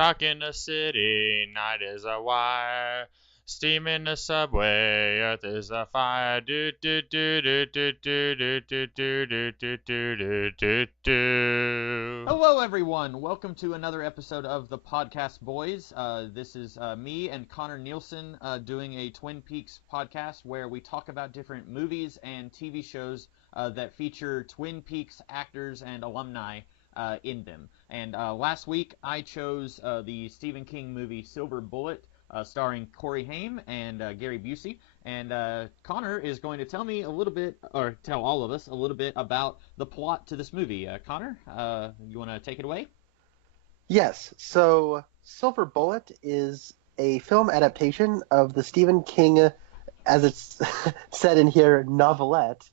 Dark in the city, night is a wire. Steam in the subway, earth is a fire. Do do do do do do do do do do do do do do. Hello, everyone. Welcome to another episode of the Podcast Boys. This is me and Connor Nielsen doing a Twin Peaks podcast where we talk about different movies and TV shows that feature Twin Peaks actors and alumni in them. And last week I chose the Stephen King movie Silver Bullet, starring Corey Haim and Gary Busey. And Connor is going to tell me a little bit, or tell all of us a little bit about the plot to this movie. Connor, you want to take it away? Yes. So Silver Bullet is a film adaptation of the Stephen King, as it's said in here, novelette,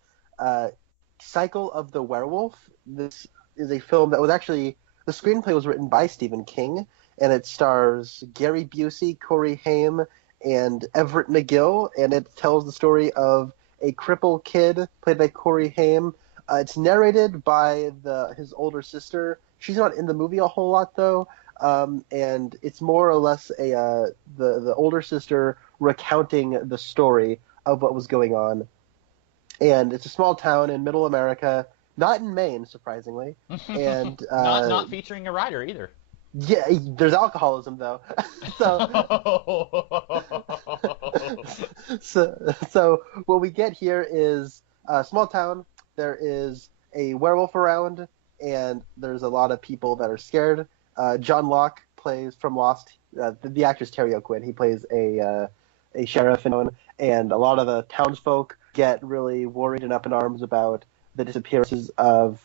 Cycle of the Werewolf. This is a film that was actually, the screenplay was written by Stephen King, and it stars Gary Busey, Corey Haim, and Everett McGill, and it tells the story of a crippled kid played by Corey Haim. It's narrated by his older sister. She's not in the movie a whole lot, though, and it's more or less the older sister recounting the story of what was going on. And it's a small town in middle America, not in Maine, surprisingly, and not featuring a writer either. Yeah, there's alcoholism though. So what we get here is a small town. There is a werewolf around, and there's a lot of people that are scared. John Locke plays from Lost. The actor's Terry O'Quinn. He plays a sheriff, and a lot of the townsfolk get really worried and up in arms about the disappearances of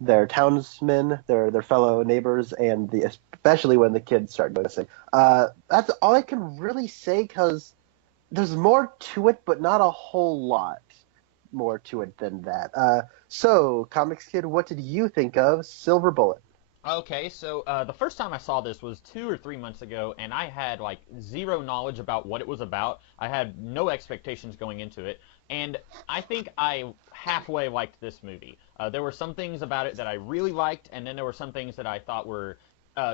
their townsmen, their fellow neighbors, and especially when the kids start noticing. That's all I can really say, because there's more to it, but not a whole lot more to it than that. So, Comics Kid, what did you think of Silver Bullet? Okay, so the first time I saw this was 2 or 3 months ago, and I had like zero knowledge about what it was about. I had no expectations going into it, and I think I halfway liked this movie. There were some things about it that I really liked, and then there were some things that I thought were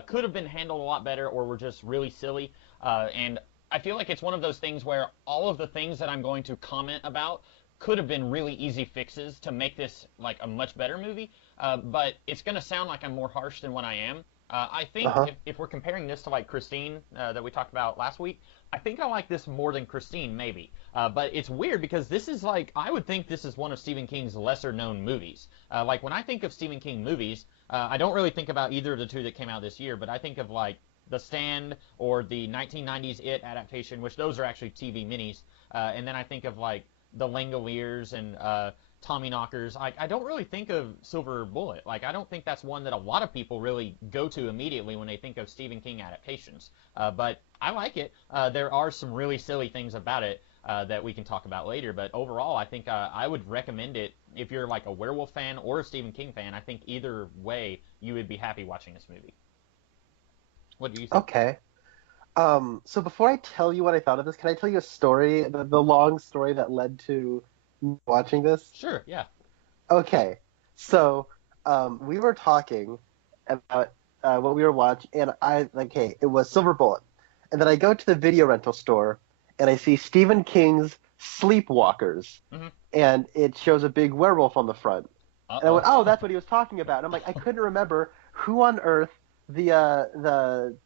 could have been handled a lot better, or were just really silly. And I feel like it's one of those things where all of the things that I'm going to comment about could have been really easy fixes to make this like a much better movie. But it's going to sound like I'm more harsh than what I am. I think if we're comparing this to like Christine that we talked about last week, I think I like this more than Christine, maybe. But it's weird because this is like, I would think this is one of Stephen King's lesser known movies. Like when I think of Stephen King movies, I don't really think about either of the two that came out this year, but I think of like The Stand or the 1990s It adaptation, which those are actually TV minis. And then I think of like The Langoliers and Tommyknockers. I don't really think of Silver Bullet. Like, I don't think that's one that a lot of people really go to immediately when they think of Stephen King adaptations. But I like it. There are some really silly things about it that we can talk about later. But overall, I think I would recommend it if you're like a werewolf fan or a Stephen King fan. I think either way, you would be happy watching this movie. What do you think? Okay. So before I tell you what I thought of this, can I tell you a story, the long story that led to watching this? Sure, yeah. Okay, so we were talking about what we were watching, and it was Silver Bullet. And then I go to the video rental store, and I see Stephen King's Sleepwalkers, and it shows a big werewolf on the front. And I went, oh, that's what he was talking about. And I'm like, I couldn't remember who on earth the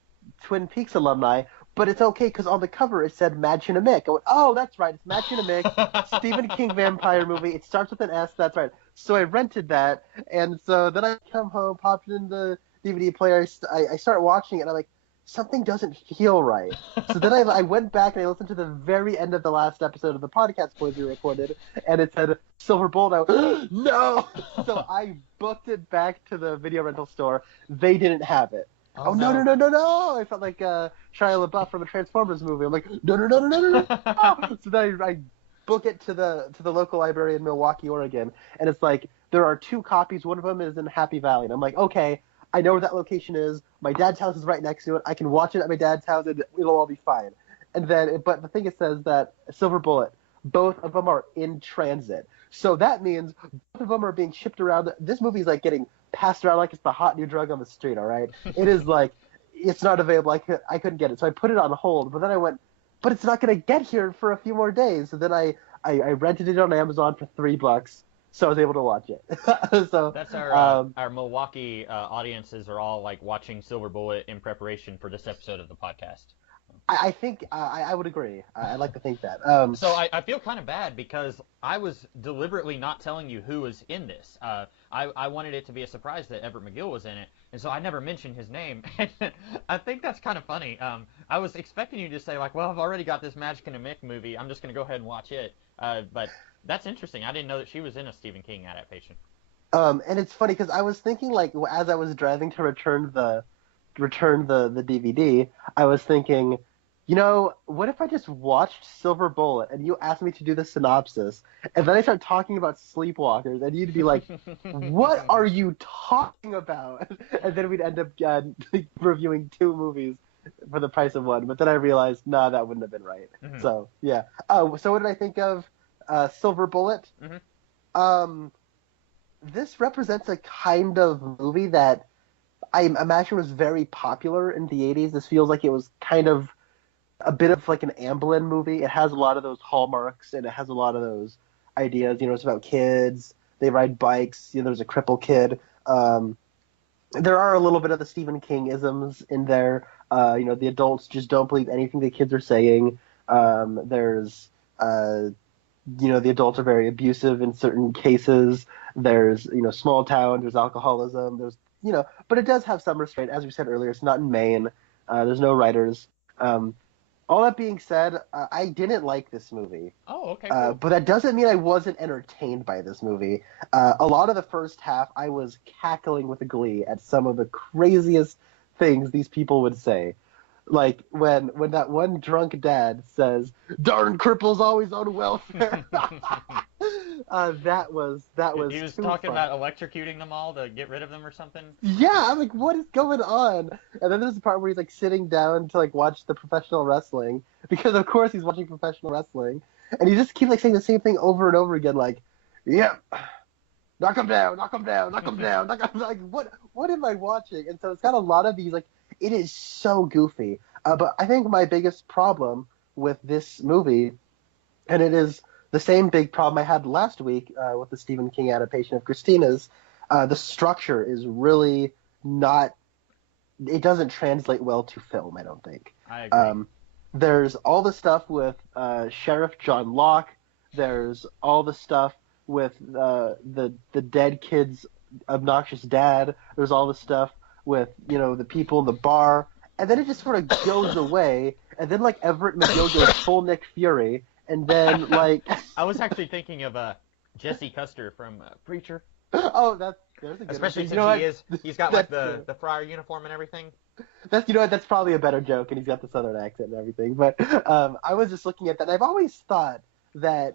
Twin Peaks alumni, but it's okay because on the cover it said Mick. I went, oh, that's right, it's Mick, Stephen King vampire movie. It starts with an S, that's right. So I rented that, and so then I come home, popped it in the DVD player, I start watching it, and I'm like, something doesn't feel right. So then I went back and I listened to the very end of the last episode of the podcast boys we recorded, and it said Silver Bullet. I went, no! So I booked it back to the video rental store. They didn't have it. Oh, no. I felt like Shia LaBeouf from a Transformers movie. I'm like, no. So then I book it to the local library in Milwaukee, Oregon, and it's like, there are 2 copies. One of them is in Happy Valley. And I'm like, okay, I know where that location is. My dad's house is right next to it. I can watch it at my dad's house, and it'll all be fine. And then, but the thing it says that Silver Bullet, both of them are in transit. So that means both of them are being shipped around. This movie is like getting passed around like it's the hot new drug on the street. All right, it is like it's not available. I couldn't get it, so I put it on hold. But then I went, but it's not going to get here for a few more days. So then I rented it on Amazon for $3, so I was able to watch it. So That's our Milwaukee audiences are all like watching Silver Bullet in preparation for this episode of the podcast. I think I would agree. I'd like to think that. So I feel kind of bad because I was deliberately not telling you who was in this. I wanted it to be a surprise that Everett McGill was in it, and so I never mentioned his name. And I think that's kind of funny. I was expecting you to say like, well, I've already got this Magic and a Mick movie. I'm just going to go ahead and watch it. But that's interesting. I didn't know that she was in a Stephen King adaptation. And it's funny because I was thinking like as I was driving to return the DVD, I was thinking, you know, what if I just watched Silver Bullet and you asked me to do the synopsis, and then I start talking about Sleepwalkers, and you'd be like, what are you talking about? And then we'd end up reviewing 2 movies for the price of 1. But then I realized, nah, that wouldn't have been right. Mm-hmm. So, yeah. So what did I think of Silver Bullet? Mm-hmm. This represents a kind of movie that I imagine was very popular in the 80s. This feels like it was kind of a bit of like an Amblin movie. It has a lot of those hallmarks, and it has a lot of those ideas. You know, it's about kids. They ride bikes. You know, there's a cripple kid. There are a little bit of the Stephen King isms in there. You know, the adults just don't believe anything the kids are saying. There's, you know, the adults are very abusive in certain cases. There's, you know, small town. There's alcoholism. There's, you know, but it does have some restraint. As we said earlier, it's not in Maine. There's no writers. All that being said, I didn't like this movie. Oh, okay, cool. But that doesn't mean I wasn't entertained by this movie. A lot of the first half, I was cackling with glee at some of the craziest things these people would say. Like when that one drunk dad says, "Darn cripples always on welfare." That was He was talking about electrocuting them all to get rid of them or something. Yeah, I'm like, what is going on? And then there's the part where he's like sitting down to like watch the professional wrestling, because of course he's watching professional wrestling, and he just keeps like saying the same thing over and over again, like, "Yep, knock him down, knock him down, knock him down." Like, what am I watching? And so it's got a lot of these, like, it is so goofy. But I think my biggest problem with this movie, and it is the same big problem I had last week with the Stephen King adaptation of Christina's, the structure is really not, it doesn't translate well to film, I don't think. I agree. There's all the stuff with Sheriff John Locke. There's all the stuff with the dead kid's obnoxious dad. There's all the stuff with, you know, the people in the bar. And then it just sort of goes away. And then, like, Everett McGill goes full Nick Fury. And then, like... I was actually thinking of Jesse Custer from Preacher. Oh, there's a good Especially one. since he's got, like, the friar uniform and everything. You know what, that's probably a better joke, and he's got the southern accent and everything. But I was just looking at that, and I've always thought that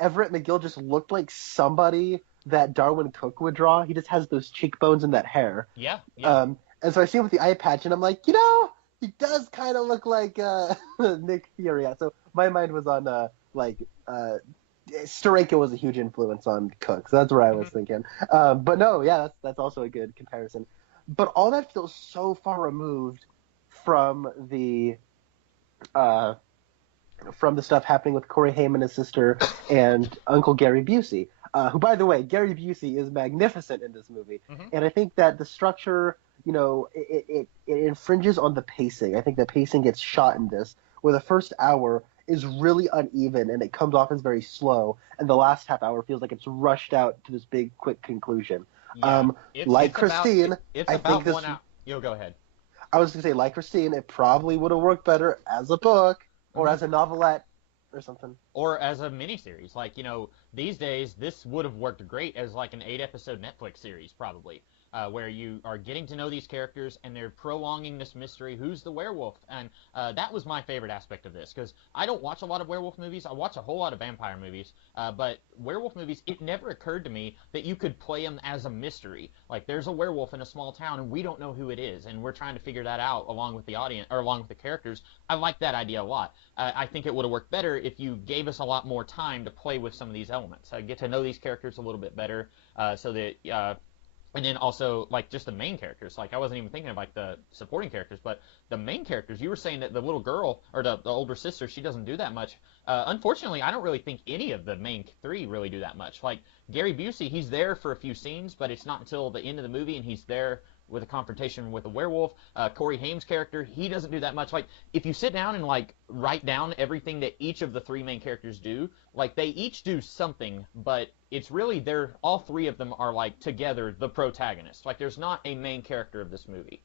Everett McGill just looked like somebody that Darwin Cook would draw. He just has those cheekbones and that hair. Yeah. And so I see him with the eye patch, and I'm like, you know, he does kind of look like Nick Fury. So my mind was on, Steranko was a huge influence on Cook, so that's where I was thinking. But no, yeah, that's also a good comparison. But all that feels so far removed from the stuff happening with Corey Haim and his sister and Uncle Gary Busey, who, by the way, Gary Busey is magnificent in this movie. And I think that the structure, you know, it infringes on the pacing. I think the pacing gets shot in this, where the first hour is really uneven and it comes off as very slow, and the last half hour feels like it's rushed out to this big, quick conclusion. Yeah. Like Christine, it's I about think this. 1 hour. Yo, go ahead. I was going to say, like Christine, it probably would have worked better as a book or as a novelette or something. Or as a miniseries. Like, you know, these days, this would have worked great as like an 8-episode Netflix series, probably. Where you are getting to know these characters and they're prolonging this mystery. Who's the werewolf? And that was my favorite aspect of this, because I don't watch a lot of werewolf movies. I watch a whole lot of vampire movies. But werewolf movies, it never occurred to me that you could play them as a mystery. Like, there's a werewolf in a small town and we don't know who it is, and we're trying to figure that out along with the audience, or along with the characters. I like that idea a lot. I think it would have worked better if you gave us a lot more time to play with some of these elements. Get to know these characters a little bit better, so that And then also like just the main characters. Like I wasn't even thinking of like the supporting characters, but the main characters. You were saying that the little girl or the older sister, she doesn't do that much. Unfortunately, I don't really think any of the main three really do that much. Like Gary Busey, he's there for a few scenes, but it's not until the end of the movie, and he's there with a confrontation with a werewolf. Corey Haim's character, he doesn't do that much. Like if you sit down and like write down everything that each of the three main characters do, like they each do something, but it's really they're all three of them are like together the protagonist. Like there's not a main character of this movie.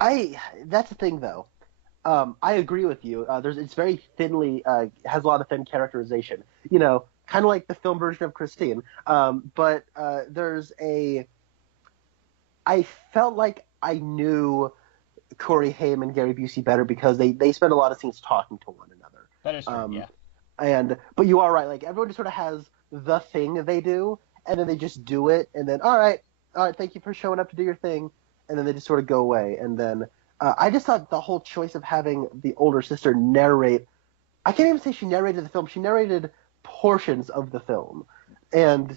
That's the thing though. I agree with you. It's very thinly has a lot of thin characterization. You know, kind of like the film version of Christine. But I felt like I knew Corey Haim and Gary Busey better because they spend a lot of scenes talking to one another. That is true. Yeah. But you are right. Like everyone just sort of has the thing they do, and then they just do it, and then all right, thank you for showing up to do your thing, and then they just sort of go away. And then I just thought the whole choice of having the older sister narrate, I can't even say she narrated the film. She narrated portions of the film, and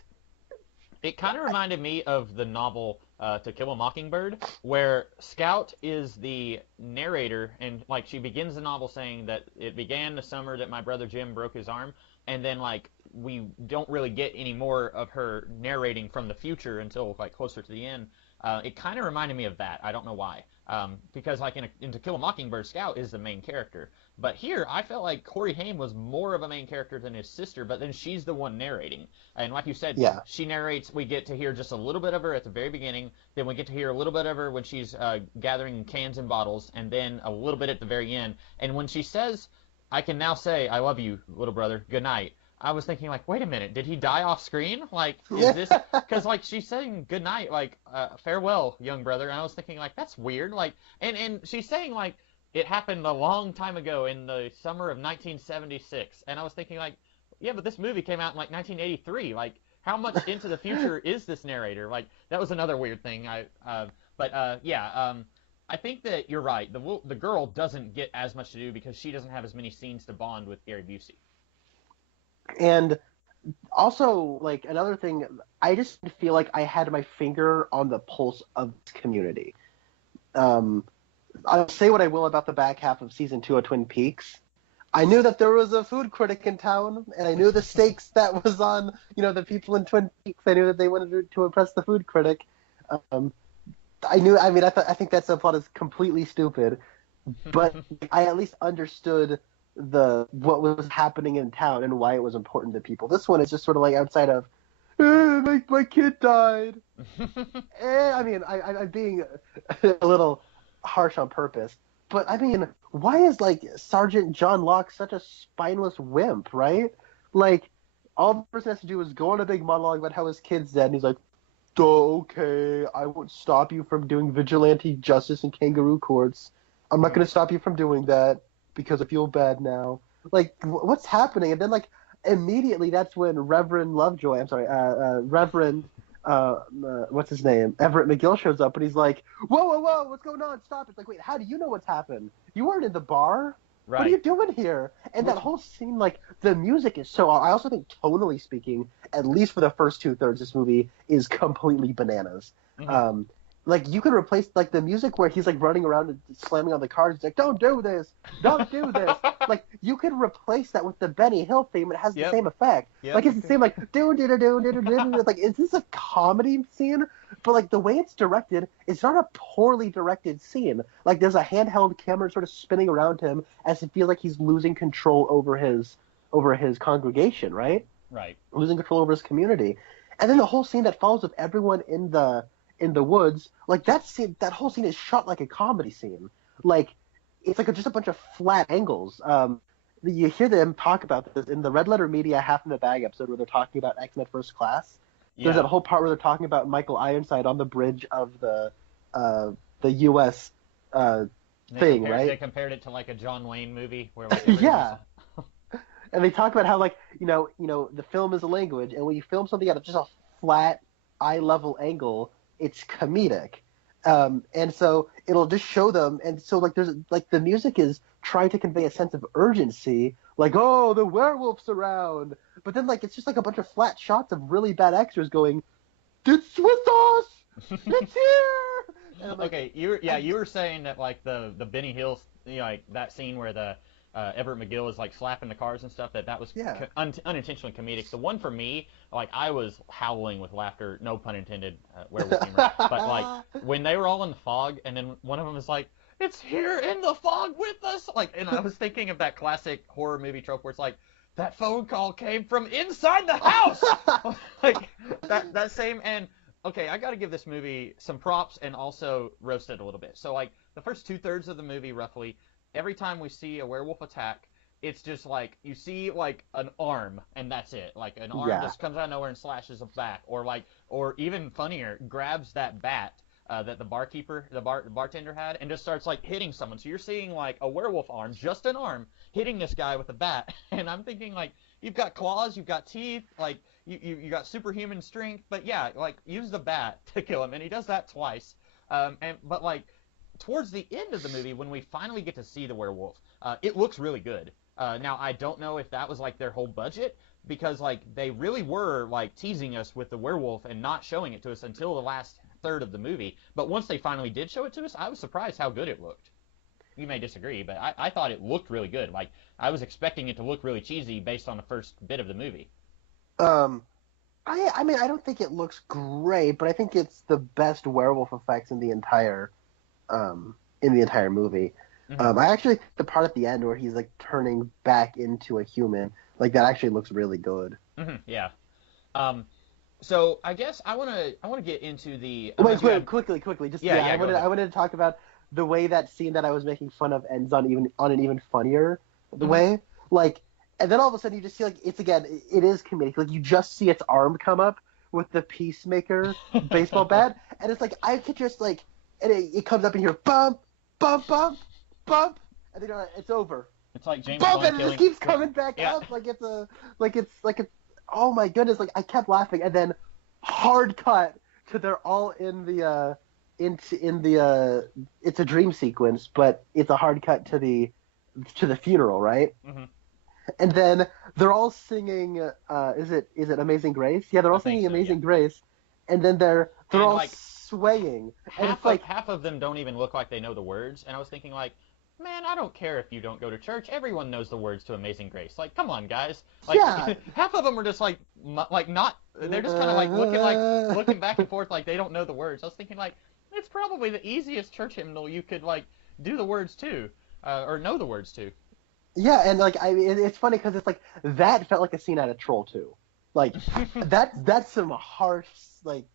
it kind of reminded me of the novel To Kill a Mockingbird, where Scout is the narrator, and like she begins the novel saying that it began the summer that my brother Jim broke his arm, and then like we don't really get any more of her narrating from the future until like closer to the end. It kind of reminded me of that. I don't know why. Because like in To Kill a Mockingbird, Scout is the main character. But here, I felt like Corey Haim was more of a main character than his sister, but then she's the one narrating. And like you said, yeah. She narrates. We get to hear just a little bit of her at the very beginning. Then we get to hear a little bit of her when she's gathering cans and bottles, and then a little bit at the very end. And when she says, "I can now say I love you, little brother. Good night," I was thinking like, wait a minute, did he die off screen? Like, is this because like she's saying good night, like farewell, young brother? And I was thinking like that's weird. Like, and she's saying like it happened a long time ago in the summer of 1976, and I was thinking like, yeah, but this movie came out in like 1983. Like, how much into the future is this narrator? Like, that was another weird thing. I think that you're right. The girl doesn't get as much to do because she doesn't have as many scenes to bond with Gary Busey. And also, like, another thing, I just feel like I had my finger on the pulse of this community. I'll say what I will about the back half of season 2 of Twin Peaks. I knew that there was a food critic in town, and I knew the stakes that was on, the people in Twin Peaks. I knew that they wanted to impress the food critic. I think that subplot is completely stupid, but I at least understood what was happening in town and why it was important to people. This one is just sort of like outside of, my kid died. I'm being a little harsh on purpose, but I mean, why is like Sergeant John Locke such a spineless wimp, right? Like, all the person has to do is go on a big monologue about how his kid's dead, and he's like, okay, I won't stop you from doing vigilante justice in kangaroo courts. I'm not going to stop you from doing that because I feel bad now. Like, what's happening? And then, like, immediately that's when Reverend what's his name? Everett McGill shows up, and he's like, whoa, what's going on? Stop. It's like, wait, how do you know what's happened? You weren't in the bar? Right. What are you doing here? And that whole scene, like, the music is so... I also think, tonally speaking, at least for the first two-thirds, this movie is completely bananas. Mm-hmm. Like, you could replace, like, the music where he's, like, running around and slamming on the cars. It's like, don't do this! Don't do this! Like, you could replace that with the Benny Hill theme. It has the same effect. Yep. Like, it's the same, like, do. Like, is this a comedy scene? But, like, the way it's directed, it's not a poorly directed scene. Like, there's a handheld camera sort of spinning around him as it feels like he's losing control over his congregation, right? Right. Losing control over his community. And then the whole scene that follows with everyone in the woods, like, that whole scene is shot like a comedy scene. Like, it's like just a bunch of flat angles. You hear them talk about this in the Red Letter Media Half in the Bag episode where they're talking about X-Men First Class. Yeah. There's that whole part where they're talking about Michael Ironside on the bridge of the U.S. thing, right? They compared it to like a John Wayne movie where like yeah. And they talk about how, like, the film is a language, and when you film something at just a flat eye-level angle, it's comedic. And so it'll just show them, and so, like, there's, like, the music is trying to convey a sense of urgency, like, oh, the werewolf's around, but then, like, it's just, like, a bunch of flat shots of really bad extras going, it's with us! It's here. And I'm like, Okay, you were saying that like the Benny Hill, like that scene where the Everett McGill is like slapping the cars and stuff. That was yeah. unintentionally comedic. The one for me, like I was howling with laughter, no pun intended, werewolf humor. But like when they were all in the fog, and then one of them is like, "It's here in the fog with us," like, and I was thinking of that classic horror movie trope where it's like, that phone call came from inside the house, like that same and. Okay, I got to give this movie some props and also roast it a little bit. So, like, the first 2/3 of the movie, roughly, every time we see a werewolf attack, it's just like you see like an arm and that's it. Like an arm Yeah. just comes out of nowhere and slashes a back, or like, or even funnier, grabs that bat that the barkeeper, the bartender had, and just starts like hitting someone. So you're seeing like a werewolf arm, just an arm, hitting this guy with a bat, and I'm thinking like, you've got claws, you've got teeth, like you got superhuman strength, but yeah, like use the bat to kill him, and he does that twice. But like towards the end of the movie, when we finally get to see the werewolf, it looks really good. Now I don't know if that was like their whole budget, because like they really were like teasing us with the werewolf and not showing it to us until the last third of the movie. But once they finally did show it to us, I was surprised how good it looked. You may disagree, but I thought it looked really good. Like I was expecting it to look really cheesy based on the first bit of the movie. Um, I mean, I don't think it looks great, but I think it's the best werewolf effects in the entire movie. Mm-hmm. I actually the part at the end where he's like turning back into a human, like that actually looks really good. Mm-hmm. Yeah. Um, so I guess I wanna get into the Wait, quickly, just yeah, go ahead. I wanted to talk about the way that scene that I was making fun of ends on an even funnier Mm-hmm. way. Like, and then all of a sudden you just see like it is comedic. Like you just see its arm come up with the Peacemaker baseball bat, and it's like I could just like, and it comes up in here, bump, bump, bump, bump, and then it's over. It's like James Bump, Bond and it killing. just keeps coming back Yeah. up like it's. Oh my goodness! Like I kept laughing, and then hard cut to they're all in the it's a dream sequence, but it's a hard cut to the funeral, right? Mm-hmm. And then they're all singing. Is it Amazing Grace? Yeah, they're all I think singing so, Amazing yeah. Grace, and then they're And, all like, swaying, and it's like half of them don't even look like they know the words, and I was thinking like, man, I don't care if you don't go to church. Everyone knows the words to Amazing Grace. Like, come on, guys. Like, Yeah. half of them are just like not. They're just kind of looking back and forth like they don't know the words. I was thinking like, it's probably the easiest church hymnal you could like do the words to, or know the words to. Yeah, and like it's funny because it's like that felt like a scene out of Troll 2. Like that's some harsh like.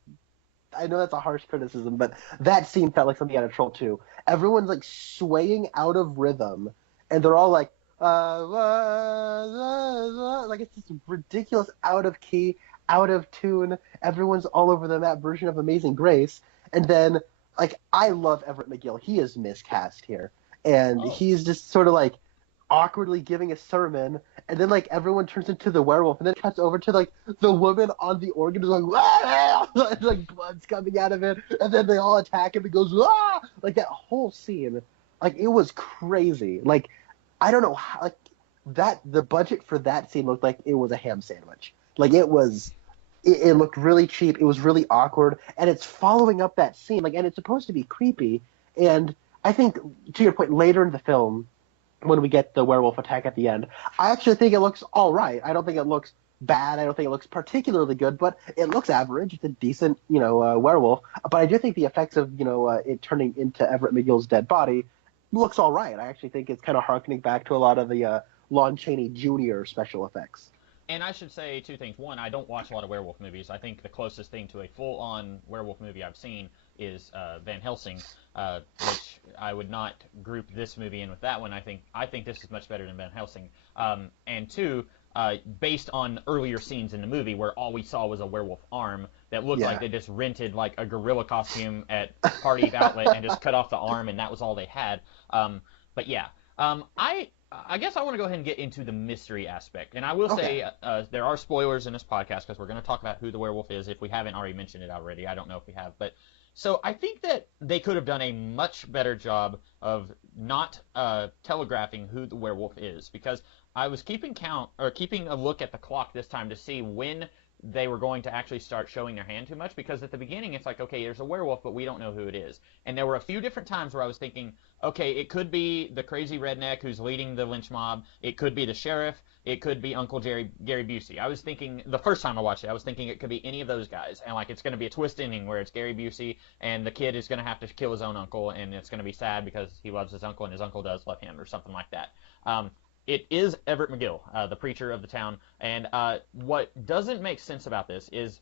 I know that's a harsh criticism, but that scene felt like something out of Troll 2. Everyone's like swaying out of rhythm, and they're all like, like it's this ridiculous out of key, out of tune. Everyone's all over the map version of Amazing Grace, and then like I love Everett McGill. He is miscast here, and Oh. he's just sort of like awkwardly giving a sermon, and then like everyone turns into the werewolf, and then it cuts over to like the woman on the organ is like, "Wah!" and like blood's coming out of it, and then they all attack him and goes, "Ah!" Like that whole scene, like it was crazy. Like I don't know how, like that the budget for that scene looked like it was a ham sandwich. Like it was. It looked really cheap. It was really awkward, and it's following up that scene, like, and it's supposed to be creepy. And I think, to your point, later in the film, when we get the werewolf attack at the end, I actually think it looks all right. I don't think it looks bad. I don't think it looks particularly good, but it looks average. It's a decent, werewolf. But I do think the effects of, it turning into Everett McGill's dead body looks all right. I actually think it's kind of harkening back to a lot of the Lon Chaney Jr. special effects. And I should say two things. One, I don't watch a lot of werewolf movies. I think the closest thing to a full-on werewolf movie I've seen is Van Helsing, which I would not group this movie in with that one. I think this is much better than Van Helsing. And two, based on earlier scenes in the movie where all we saw was a werewolf arm that looked Yeah. like they just rented like a gorilla costume at Party's Outlet and just cut off the arm and that was all they had. But yeah, I guess I want to go ahead and get into the mystery aspect. And I will say there are spoilers in this podcast because we're going to talk about who the werewolf is if we haven't already mentioned it already. I don't know if we have. But so I think that they could have done a much better job of not telegraphing who the werewolf is, because I was keeping a look at the clock this time to see when they were going to actually start showing their hand too much, because at the beginning it's like, okay, there's a werewolf, but we don't know who it is. And there were a few different times where I was thinking, okay, it could be the crazy redneck who's leading the lynch mob, it could be the sheriff, it could be Uncle Gary Busey. I was thinking, the first time I watched it, I was thinking it could be any of those guys, and like it's going to be a twist ending where it's Gary Busey and the kid is going to have to kill his own uncle, and it's going to be sad because he loves his uncle and his uncle does love him, or something like that. It is Everett McGill, the preacher of the town, and what doesn't make sense about this is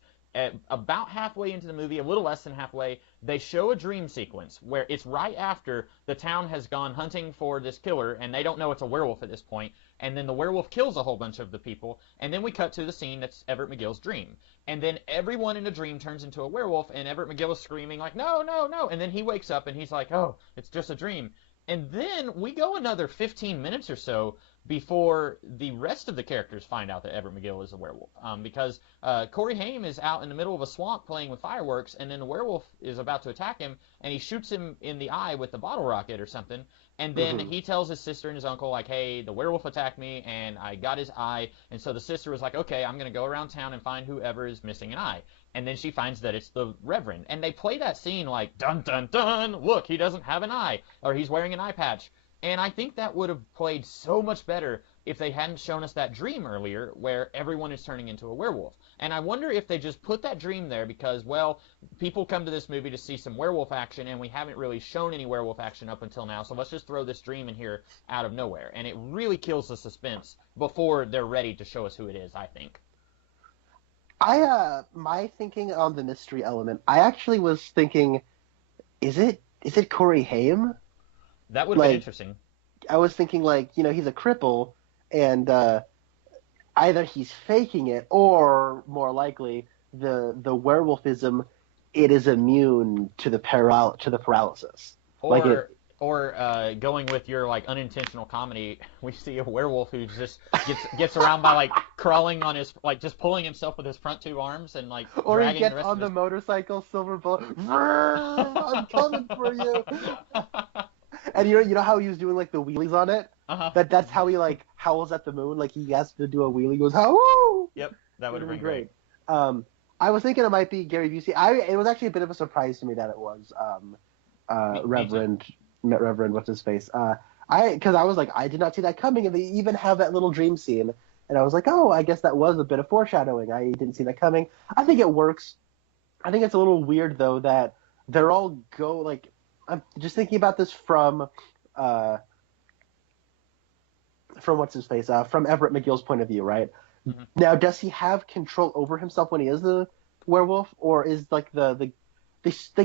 about halfway into the movie, a little less than halfway, they show a dream sequence where it's right after the town has gone hunting for this killer, and they don't know it's a werewolf at this point, and then the werewolf kills a whole bunch of the people, and then we cut to the scene that's Everett McGill's dream. And then everyone in the dream turns into a werewolf, and Everett McGill is screaming like, no, no, no, and then he wakes up and he's like, oh, it's just a dream. And then we go another 15 minutes or so before the rest of the characters find out that Everett McGill is a werewolf. Because Corey Haim is out in the middle of a swamp playing with fireworks, and then the werewolf is about to attack him, and he shoots him in the eye with the bottle rocket or something. And then he tells his sister and his uncle, like, hey, the werewolf attacked me, and I got his eye. And so the sister was like, okay, I'm going to go around town and find whoever is missing an eye. And then she finds that it's the Reverend. And they play that scene like, dun, dun, dun, look, he doesn't have an eye, or he's wearing an eye patch. And I think that would have played so much better if they hadn't shown us that dream earlier where everyone is turning into a werewolf. And I wonder if they just put that dream there because, well, people come to this movie to see some werewolf action, and we haven't really shown any werewolf action up until now, so let's just throw this dream in here out of nowhere. And it really kills the suspense before they're ready to show us who it is, I think. My thinking on the mystery element, I actually was thinking, is it Corey Haim? That would have been interesting. I was thinking, like, he's a cripple, and either he's faking it, or more likely, the werewolfism, it is immune to the paralysis. Or going with your like unintentional comedy, we see a werewolf who just gets around by like crawling on his just pulling himself with his front two arms and like or dragging he gets the rest on of the his... motorcycle, silver bullet, I'm coming for you. And you know how he was doing like the wheelies on it? That's how he like howls at the moon, like he has to do a wheelie, he goes howoo. Yep, that would have been great. I was thinking it might be Gary Busey. It was actually a bit of a surprise to me that it was Reverend what's his face. Because I was like, I did not see that coming, and they even have that little dream scene, and I was like, oh, I guess that was a bit of foreshadowing. I didn't see that coming. I think it works. I think it's a little weird though that they're all like. I'm just thinking about this from what's his face, from Everett McGill's point of view, right? Mm-hmm. Now, does he have control over himself when he is the werewolf, or is like they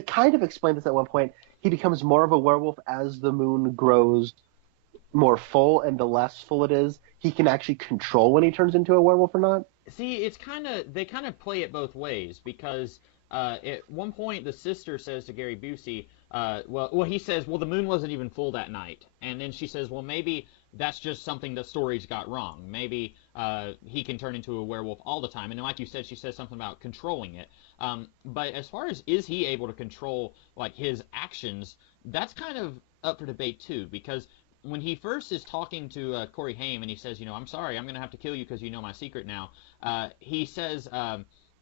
kind of explained this at one point? He becomes more of a werewolf as the moon grows more full, and the less full it is, he can actually control when he turns into a werewolf or not. See, they kind of play it both ways because at one point the sister says to Gary Busey, he says, well, the moon wasn't even full that night. And then she says, well, maybe that's just something the stories got wrong. Maybe he can turn into a werewolf all the time. And then, like you said, she says something about controlling it. But as far as is he able to control like his actions, that's kind of up for debate too. Because when he first is talking to Corey Haim and he says, I'm sorry, I'm going to have to kill you because you know my secret now. He says,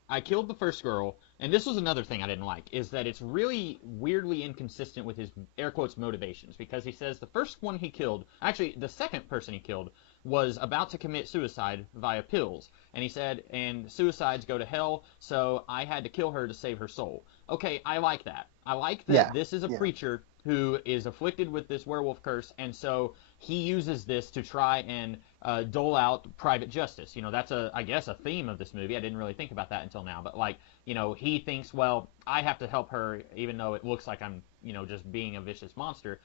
I killed the first girl. And this was another thing I didn't like, is that it's really weirdly inconsistent with his, air quotes, motivations, because he says the first one he killed, actually the second person he killed, was about to commit suicide via pills. And he said, and suicides go to hell, so I had to kill her to save her soul. Okay, I like that. I like that this is a preacher who is afflicted with this werewolf curse, and so he uses this to try and dole out private justice. That's I guess a theme of this movie. I didn't really think about that until now, but he thinks, well, I have to help her even though it looks like I'm, just being a vicious monster.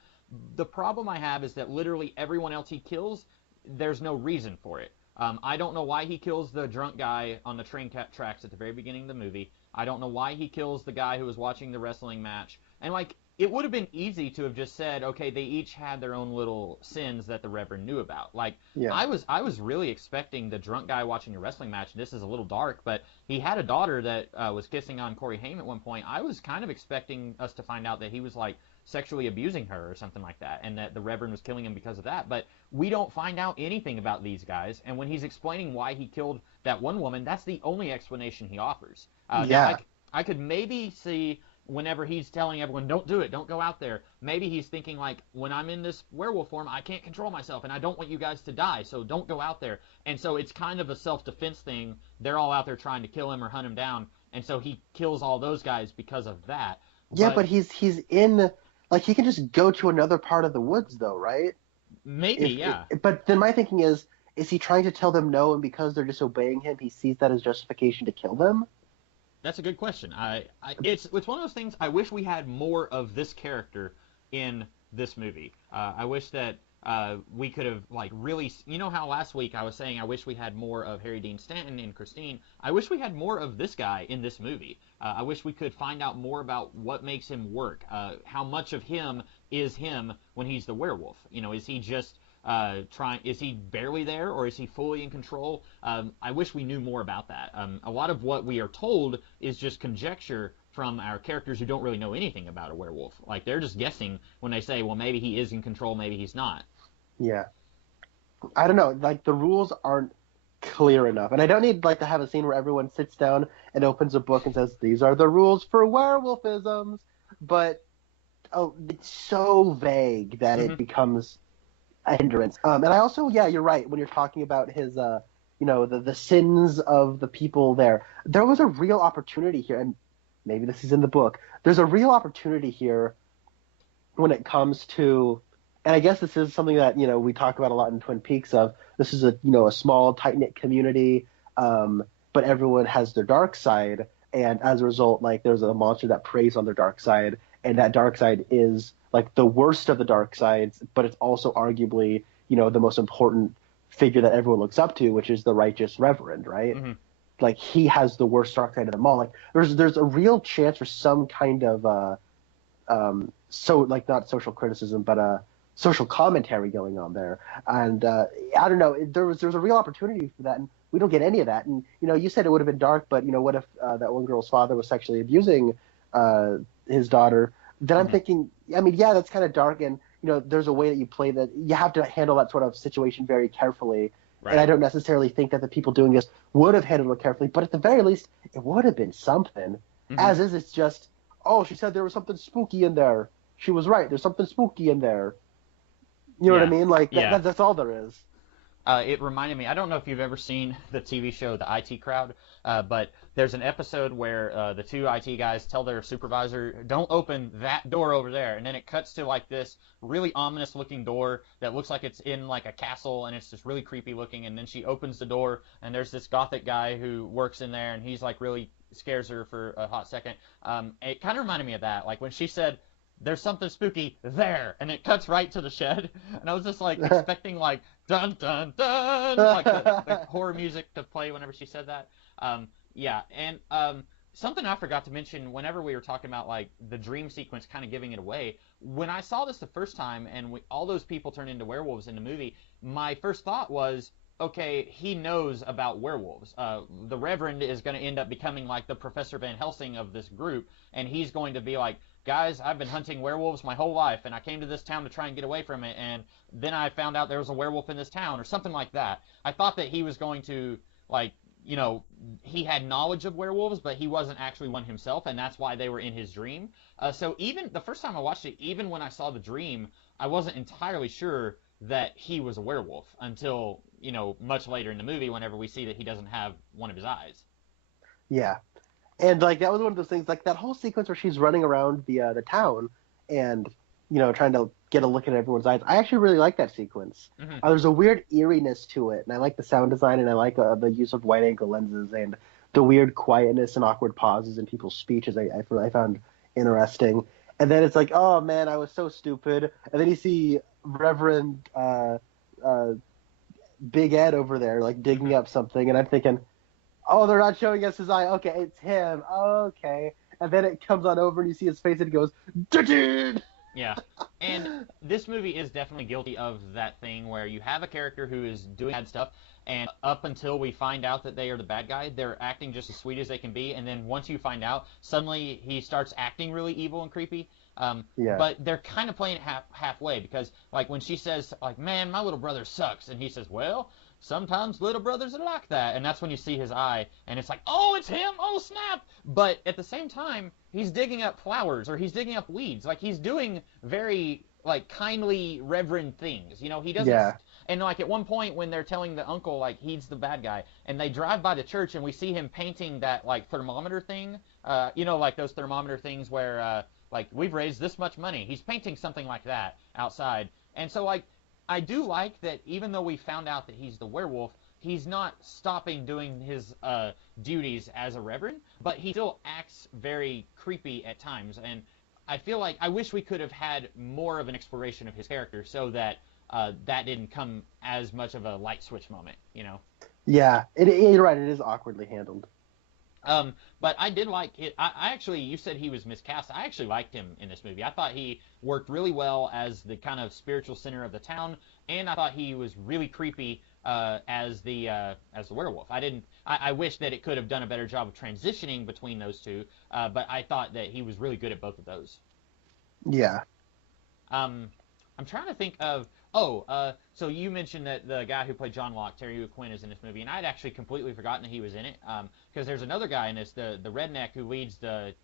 The problem I have is that literally everyone else he kills, there's no reason for it. I don't know why he kills the drunk guy on the train tracks at the very beginning of the movie. I don't know why he kills the guy who was watching the wrestling match. And it would have been easy to have just said, okay, they each had their own little sins that the Reverend knew about. I was really expecting the drunk guy watching a wrestling match. This is a little dark, but he had a daughter that was kissing on Corey Haim at one point. I was kind of expecting us to find out that he was sexually abusing her or something like that, and that the Reverend was killing him because of that. But we don't find out anything about these guys, and when he's explaining why he killed that one woman, that's the only explanation he offers. Now, Yeah. I could maybe see whenever he's telling everyone, don't do it, don't go out there, maybe he's thinking like, when I'm in this werewolf form, I can't control myself, and I don't want you guys to die, so don't go out there. And so it's kind of a self-defense thing. They're all out there trying to kill him or hunt him down, and so he kills all those guys because of that. Yeah, but he's in, like, he can just go to another part of the woods, though, right? Maybe, yeah. But then my thinking is he trying to tell them no, and because they're disobeying him, he sees that as justification to kill them? That's a good question. It's one of those things. I wish we had more of this character in this movie. I wish that we could have like really. You know how last week I was saying I wish we had more of Harry Dean Stanton and Christine. I wish we had more of this guy in this movie. I wish we could find out more about what makes him work. How much of him is him when he's the werewolf? You know, is he just is he barely there, or is he fully in control? I wish we knew more about that. A lot of what we are told is just conjecture from our characters who don't really know anything about a werewolf. Like, they're just guessing when they say, well, maybe he is in control, maybe he's not. Yeah. I don't know. Like, the rules aren't clear enough. And I don't need, like, to have a scene where everyone sits down and opens a book and says, these are the rules for werewolfisms. But, it's so vague that it becomes a hindrance. And I also, yeah, you're right. When you're talking about his, the sins of the people there was a real opportunity here, and maybe this is in the book. There's a real opportunity here when it comes to, and I guess this is something that, we talk about a lot in Twin Peaks of, this is a small, tight-knit community, but everyone has their dark side, and as a result, like, there's a monster that preys on their dark side, and that dark side is like the worst of the dark sides, but it's also arguably, the most important figure that everyone looks up to, which is the righteous Reverend, right? Mm-hmm. Like, he has the worst dark side of them all. Like, there's a real chance for some kind of not social criticism, but social commentary going on there. And I don't know, there was a real opportunity for that, and we don't get any of that. And you said it would have been dark, but what if that one girl's father was sexually abusing his daughter? Then I'm thinking, I mean, yeah, that's kind of dark, and there's a way that you play that. You have to handle that sort of situation very carefully. Right. And I don't necessarily think that the people doing this would have handled it carefully, but at the very least, it would have been something. As is, it's just, oh, she said there was something spooky in there. She was right. There's something spooky in there. You know what I mean? Like, that's all there is. It reminded me, I don't know if you've ever seen the TV show The IT Crowd, but there's an episode where the two IT guys tell their supervisor, don't open that door over there. And then it cuts to like this really ominous looking door that looks like it's in like a castle, and it's just really creepy looking. And then she opens the door, and there's this gothic guy who works in there, and he's like really scares her for a hot second. It kind of reminded me of that. Like when she said, there's something spooky there, and it cuts right to the shed, and I was just like expecting like dun dun dun, like the horror music to play whenever she said that. Something I forgot to mention whenever we were talking about like the dream sequence kind of giving it away. When I saw this the first time, and all those people turn into werewolves in the movie, my first thought was, okay, he knows about werewolves. The Reverend is going to end up becoming like the Professor Van Helsing of this group, and he's going to be like, guys, I've been hunting werewolves my whole life, and I came to this town to try and get away from it, and then I found out there was a werewolf in this town, or something like that. I thought that he was going to, like, he had knowledge of werewolves, but he wasn't actually one himself, and that's why they were in his dream. So even the first time I watched it, even when I saw the dream, I wasn't entirely sure that he was a werewolf until, much later in the movie whenever we see that he doesn't have one of his eyes. Yeah. And, like, that was one of those things, like, that whole sequence where she's running around the town and, trying to get a look at everyone's eyes. I actually really like that sequence. There's a weird eeriness to it, and I like the sound design, and I like the use of wide-angle lenses and the weird quietness and awkward pauses in people's speeches I found interesting. And then it's like, oh, man, I was so stupid. And then you see Reverend Big Ed over there, like, digging up something, and I'm thinking, oh, they're not showing us his eye. Okay, it's him. Okay. And then it comes on over and you see his face and it goes, dude. Yeah. And this movie is definitely guilty of that thing where you have a character who is doing bad stuff, and up until we find out that they are the bad guy, they're acting just as sweet as they can be, and then once you find out, suddenly he starts acting really evil and creepy. Yeah. But they're kind of playing it halfway because like when she says like, "Man, my little brother sucks," and he says, "Well, sometimes little brothers are like that," and that's when you see his eye, and it's like, "Oh, it's him! Oh, snap!" But at the same time, he's digging up flowers or he's digging up weeds. Like he's doing very like kindly, reverend things. You know, he doesn't. Yeah. And like at one point when they're telling the uncle like he's the bad guy, and they drive by the church and we see him painting that like thermometer thing. You know, like those thermometer things where like we've raised this much money. He's painting something like that outside, and so like I do like that even though we found out that he's the werewolf, he's not stopping doing his duties as a reverend, but he still acts very creepy at times, and I feel like I wish we could have had more of an exploration of his character so that that didn't come as much of a light switch moment, you know. Yeah. You're right. It is awkwardly handled. But I did like it. I actually, you said he was miscast. I actually liked him in this movie. I thought he worked really well as the kind of spiritual center of the town, and I thought he was really creepy as the werewolf. I didn't. I wish that it could have done a better job of transitioning between those two. But I thought that he was really good at both of those. Yeah. Um, I'm trying to think of. So you mentioned that the guy who played John Locke, Terry Quinn, is in this movie, and I'd actually completely forgotten that he was in it. Because there's another guy in this, the redneck who leads the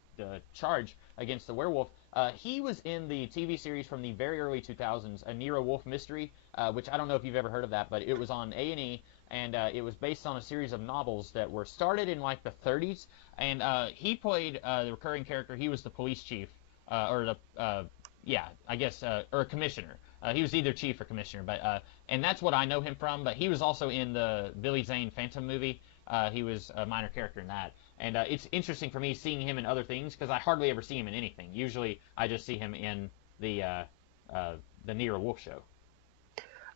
charge against the werewolf. He was in the TV series from the very early 2000s, a Nero Wolfe mystery, which I don't know if you've ever heard of that, but it was on A&E, and it was based on a series of novels that were started in like the 30s, and he played the recurring character. He was the police chief, or the yeah, I guess, or commissioner. He was either chief or commissioner, but and that's what I know him from. But he was also in the Billy Zane Phantom movie. He was a minor character in that, and it's interesting for me seeing him in other things because I hardly ever see him in anything. Usually, I just see him in the Nero Wolfe show.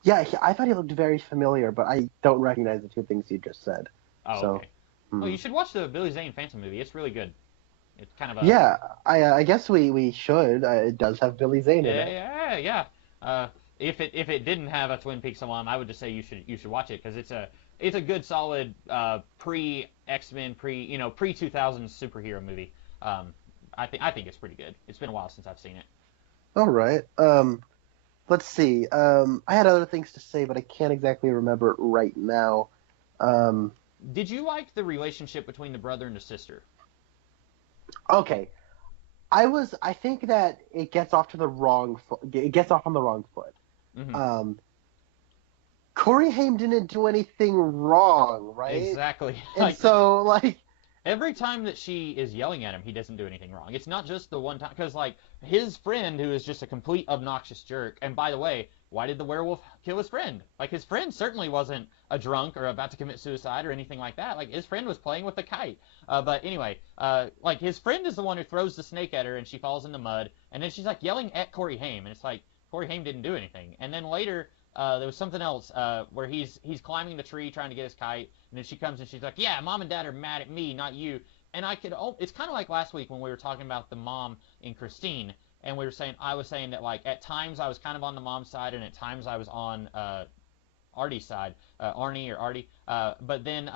Yeah. I thought he looked very familiar, but I don't recognize the two things you just said. Oh, So. okay. Well, you should watch the Billy Zane Phantom movie. It's really good. It's kind of a Yeah, I guess we should. It does have Billy Zane in yeah, it. yeah, yeah. If it didn't have a Twin Peaks alum, I would just say you should watch it because it's a good solid pre X-Men pre 2000s superhero movie. I think it's pretty good. It's been a while since I've seen it. All right. Let's see. I had other things to say, but I can't exactly remember it right now. Um, Did you like the relationship between the brother and the sister? okay. I think that it gets off to the wrong foot. It gets off on the wrong foot. Mm-hmm. Corey Haim didn't do anything wrong, right? Exactly. And so, like, every time that she is yelling at him, he doesn't do anything wrong. It's not just the one time, because like his friend, who is just a complete obnoxious jerk. And by the way, why did the werewolf kill his friend? Like his friend certainly wasn't a drunk or about to commit suicide or anything like that. Like his friend was playing with the kite. But anyway, like his friend is the one who throws the snake at her and she falls in the mud. And then she's like yelling at Corey Haim, and it's like Corey Haim didn't do anything. And then later. There was something else where he's climbing the tree trying to get his kite, and then she comes and she's like, "Yeah, mom and dad are mad at me, not you." And it's kind of like last week when we were talking about the mom in Christine, and I was saying that like at times I was kind of on the mom's side, and at times I was on Artie's side, Arnie or Artie. But then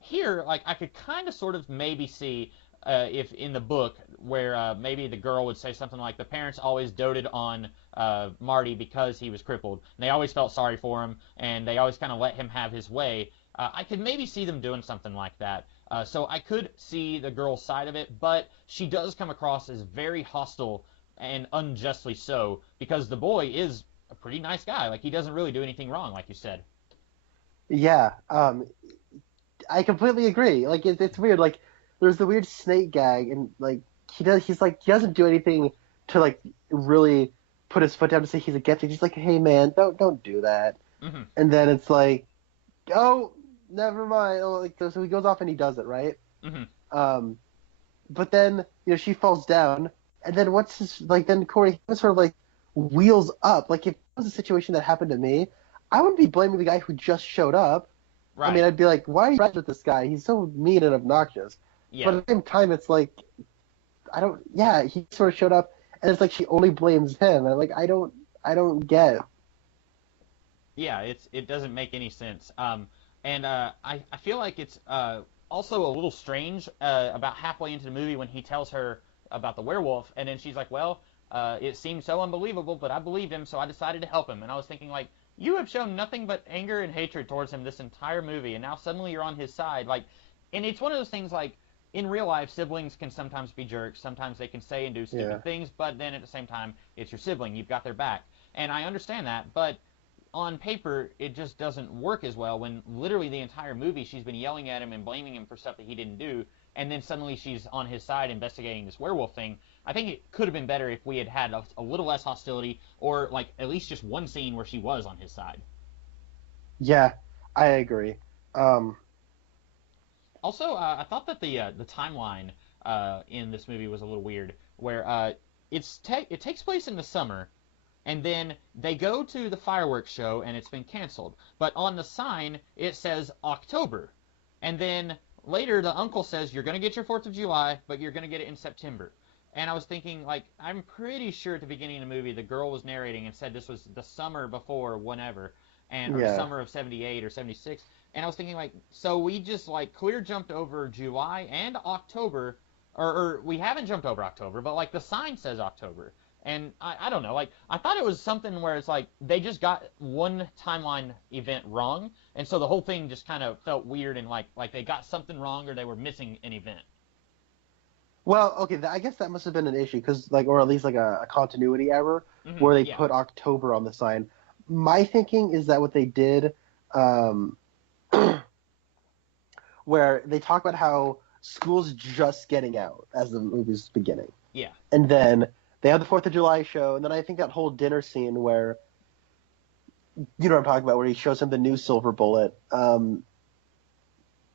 here, like I could kind of sort of maybe see if in the book where maybe the girl would say something like the parents always doted on Marty because he was crippled. And they always felt sorry for him, and they always kind of let him have his way. I could maybe see them doing something like that. So I could see the girl's side of it, but she does come across as very hostile and unjustly so because the boy is a pretty nice guy. Like he doesn't really do anything wrong, like you said. yeah, I completely agree. Like it's weird. Like there's the weird snake gag, and like he doesn't do anything to like really put his foot down to say he's against it. He's like, hey man, don't do that. Mm-hmm. And then it's like, oh, never mind. Oh, like so he goes off and he does it, right? Mm-hmm. But then she falls down, and then then Corey sort of like wheels up. Like if it was a situation that happened to me, I wouldn't be blaming the guy who just showed up. Right. I mean, I'd be like, why are you friends with this guy? He's so mean and obnoxious. Yeah. But at the same time, it's like, he sort of showed up, and it's like she only blames him, and like I don't get. Yeah, it doesn't make any sense. And I feel like it's also a little strange about halfway into the movie when he tells her about the werewolf, and then she's like, well, It seemed so unbelievable, but I believed him, so I decided to help him. And I was thinking, like, you have shown nothing but anger and hatred towards him this entire movie, and now suddenly you're on his side. Like, and it's one of those things, like, in real life, siblings can sometimes be jerks. Sometimes they can say and do stupid things, but then at the same time, it's your sibling. You've got their back. And I understand that, but on paper, it just doesn't work as well when literally the entire movie she's been yelling at him and blaming him for stuff that he didn't do, and then suddenly she's on his side investigating this werewolf thing. I think it could have been better if we had had a little less hostility, or like at least just one scene where she was on his side. Yeah, I agree. Also, I thought that the timeline in this movie was a little weird, where it takes place in the summer, and then they go to the fireworks show and it's been canceled. But on the sign it says October, and then later the uncle says you're gonna get your 4th of July, but you're gonna get it in September. And I was thinking, like, I'm pretty sure at the beginning of the movie the girl was narrating and said this was the summer before whenever, and or the summer of '78 or '76. And I was thinking, like, so we just, like, clear jumped over July and October, or we haven't jumped over October, but, like, the sign says October. And I don't know, like, I thought it was something where it's like they just got one timeline event wrong, and so the whole thing just kind of felt weird and like they got something wrong or they were missing an event. Well, okay, I guess that must have been an issue, because like, or at least like a continuity error where they put October on the sign. My thinking is that what they did, where they talk about how school's just getting out as the movie's beginning. Yeah. And then they have the 4th of July show, and then I think that whole dinner scene where, you know what I'm talking about, where he shows him the new silver bullet.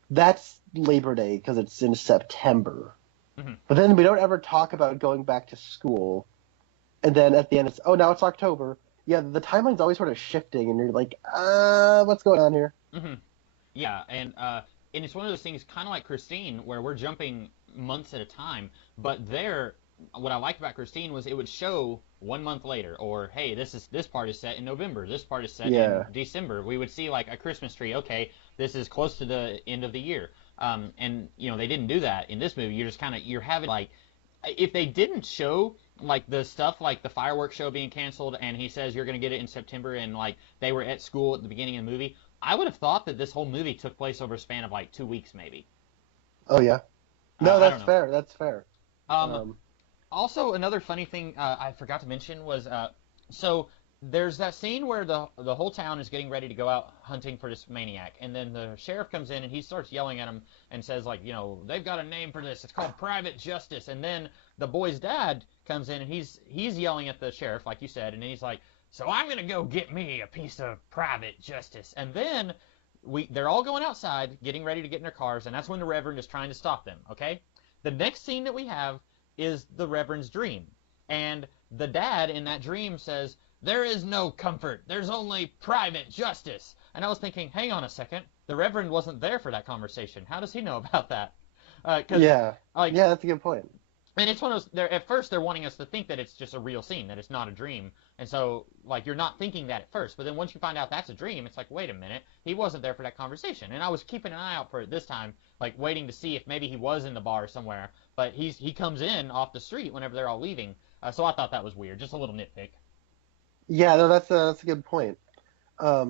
That's Labor Day because it's in September. Mm-hmm. But then we don't ever talk about going back to school. And then at the end it's, oh, now it's October. Yeah, the timeline's always sort of shifting, and you're like, what's going on here? Mm-hmm. Yeah, and it's one of those things kind of like Christine, where we're jumping months at a time, but there, what I liked about Christine was it would show 1 month later, or hey, this part is set in November, this part is set in December. We would see like a Christmas tree. Okay, this is close to the end of the year. And you know they didn't do that in this movie. You're just you're having like, if they didn't show like the stuff like the fireworks show being canceled and he says you're gonna get it in September, and like they were at school at the beginning of the movie, I would have thought that this whole movie took place over a span of like 2 weeks maybe. Oh yeah, no, that's fair. That's fair. Also, another funny thing I forgot to mention was so there's that scene where the whole town is getting ready to go out hunting for this maniac, and then the sheriff comes in and he starts yelling at him and says, like, you know, they've got a name for this. It's called private justice. And then the boy's dad comes in and he's yelling at the sheriff, like you said, and then he's like, so I'm gonna go get me a piece of private justice. And then they're all going outside, getting ready to get in their cars, and that's when the Reverend is trying to stop them. Okay, the next scene that we have is the Reverend's dream, and the dad in that dream says, there is no comfort. There's only private justice. And I was thinking, hang on a second. The Reverend wasn't there for that conversation. How does he know about that? Yeah, that's a good point. And it's one of those, at first they're wanting us to think that it's just a real scene, that it's not a dream. And so, like, you're not thinking that at first. But then once you find out that's a dream, it's like, wait a minute. He wasn't there for that conversation. And I was keeping an eye out for it this time, like, waiting to see if maybe he was in the bar somewhere. But he comes in off the street whenever they're all leaving. So I thought that was weird. Just a little nitpick. Yeah, no, that's a good point. I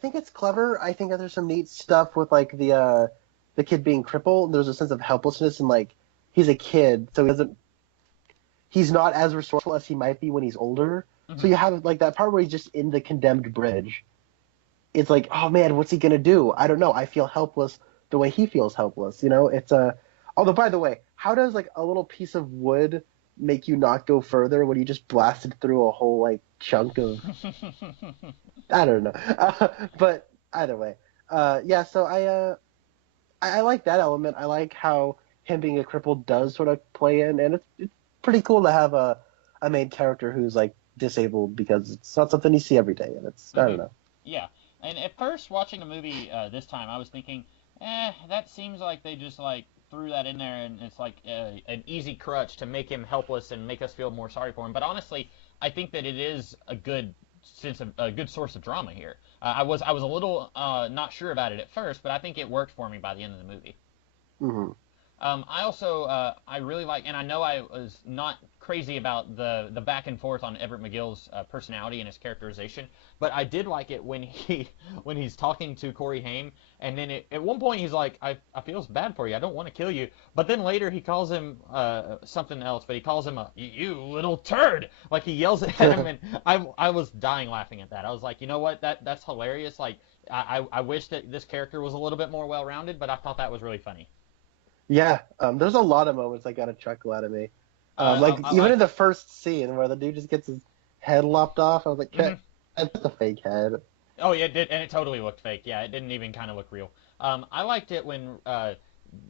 think it's clever. I think that there's some neat stuff with like the kid being crippled. There's a sense of helplessness, and like he's a kid, so he's not as resourceful as he might be when he's older. Mm-hmm. So you have like that part where he's just in the condemned bridge. It's like, oh man, what's he gonna do? I don't know. I feel helpless the way he feels helpless. You know, it's Although, by the way, how does like a little piece of wood make you not go further when you just blasted through a whole like chunk of I don't know. But either way, yeah. So I like that element. I like how him being a cripple does sort of play in, and it's pretty cool to have a main character who's like disabled, because it's not something you see every day, and it's I don't know. Yeah, and at first watching the movie this time, I was thinking, that seems like they just like threw that in there, and it's like an easy crutch to make him helpless and make us feel more sorry for him. But honestly, I think that it is a good source of drama here. I was a little not sure about it at first, but I think it worked for me by the end of the movie. Mm-hmm. I also I really like, and I know I was not crazy about the back and forth on Everett McGill's personality and his characterization, but I did like it when he when he's talking to Corey Haim, and then at one point he's like, I feel bad for you, I don't want to kill you, but then later he calls him something else, but he calls him a you little turd, like he yells at him, and I was dying laughing at that. I was like, you know what, that's hilarious. Like I wish that this character was a little bit more well rounded, but I thought that was really funny. Yeah, there's a lot of moments that got a chuckle out of me. Like I even like. in the first scene where the dude just gets his head lopped off, I was like, Mhm. that's a fake head. Oh yeah, it did, and it totally looked fake. Yeah, it didn't even kind of look real. I liked it when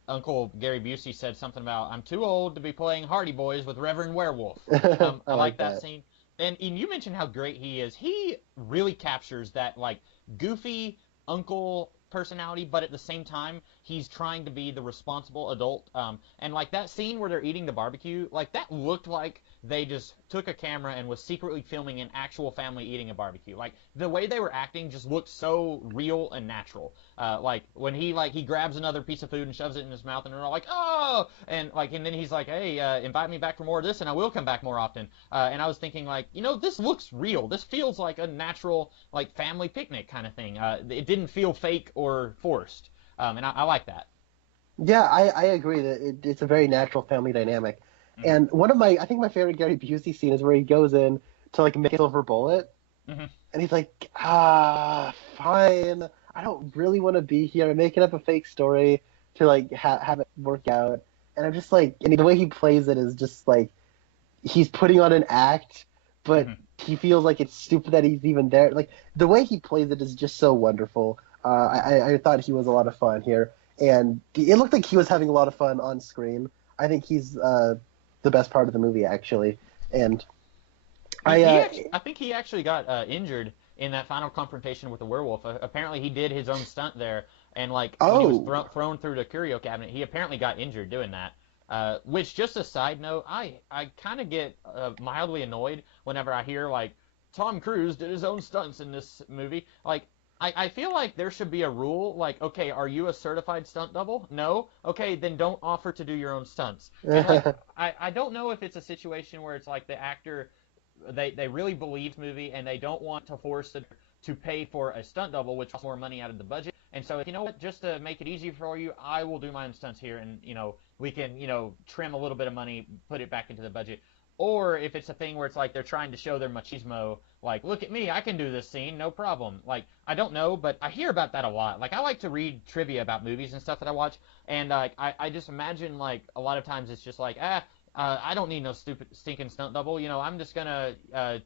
Uncle Gary Busey said something about I'm too old to be playing Hardy Boys with Reverend Werewolf. I I like like that that. scene. And you mentioned how great he is. He really captures that like goofy uncle personality, but at the same time he's trying to be the responsible adult. And like that scene where they're eating the barbecue, like that looked like they just took a camera and was secretly filming an actual family eating a barbecue. Like the way they were acting just looked so real and natural. Like when he grabs another piece of food and shoves it in his mouth, and they're all like, "Oh!" and then he's like, "Hey, invite me back for more of this, and I will come back more often." And I was thinking like, this looks real. This feels like a natural like family picnic kind of thing. It didn't feel fake or forced, and I like that. Yeah, I agree that it's a very natural family dynamic. Hmm. And I think my favorite Gary Busey scene is where he goes in to like make a silver bullet, Hmm. and he's like, fine, I don't really want to be here. I'm making up a fake story to like have it work out. And I'm just like, and the way he plays it is just like he's putting on an act, but Hmm. he feels like it's stupid that he's even there. Like the way he plays it is just so wonderful. I thought he was a lot of fun here, and it looked like he was having a lot of fun on screen. I think he's the best part of the movie actually, and I I think he actually got injured in that final confrontation with the werewolf. Apparently, he did his own stunt there, and like when he was oh thrown through the curio cabinet, he apparently got injured doing that. Which, just a side note, I kind of get mildly annoyed whenever I hear like Tom Cruise did his own stunts in this movie. Like, I feel like there should be a rule like, okay, are you a certified stunt double? No? Okay, then don't offer to do your own stunts. And like, I don't know if it's a situation where it's like the actor they really believe movie and they don't want to force it to pay for a stunt double, which costs more money out of the budget. And so, you know what, just to make it easy for you, I will do my own stunts here, and we can trim a little bit of money, put it back into the budget. Or if it's a thing where it's like they're trying to show their machismo, like look at me, I can do this scene, no problem. Like I don't know, but I hear about that a lot. Like I like to read trivia about movies and stuff that I watch, and I just imagine like a lot of times it's just like I don't need no stupid stinking stunt double. I'm just gonna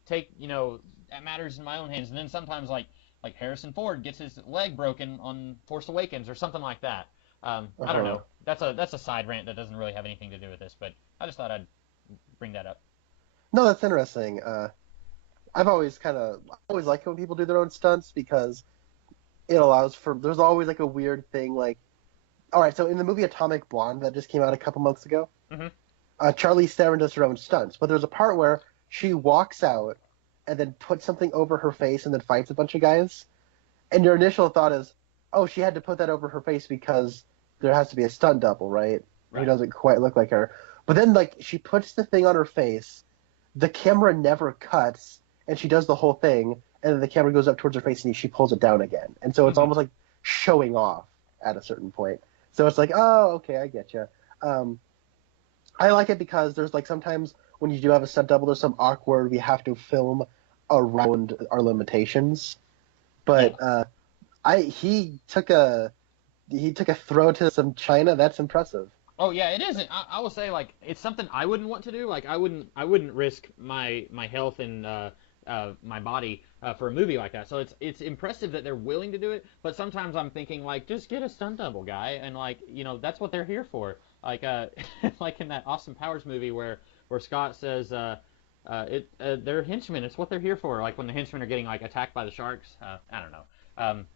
take matters in my own hands. And then sometimes like Harrison Ford gets his leg broken on Force Awakens or something like that. I don't uh-huh. know. That's a side rant that doesn't really have anything to do with this, but I just thought I'd bring that up. No, that's interesting. I've always liked when people do their own stunts because it allows for there's always like a weird thing like all right, so in the movie Atomic Blonde that just came out a couple months ago, Hmm. Charlize Theron does her own stunts, but there's a part where she walks out and then puts something over her face and then fights a bunch of guys. And your initial thought is, oh, she had to put that over her face because there has to be a stunt double, right? Who Right. doesn't quite look like her. But then, like, she puts the thing on her face, the camera never cuts, and she does the whole thing, and then the camera goes up towards her face and she pulls it down again. And so it's Hmm. almost like showing off at a certain point. So it's like, oh, okay, I get you. Um, I like it because there's like sometimes when you do have a stunt double, there's some awkward. We have to film around our limitations. Yeah. But I he took a throw to some China. That's impressive. Oh yeah, it isn't. I will say like it's something I wouldn't want to do. Like I wouldn't risk my health and my body for a movie like that. So it's impressive that they're willing to do it. But sometimes I'm thinking like just get a stunt double guy, and like that's what they're here for. Like like in that Austin Powers movie where Scott says they're henchmen. It's what they're here for. Like when the henchmen are getting like attacked by the sharks. I don't know. Um,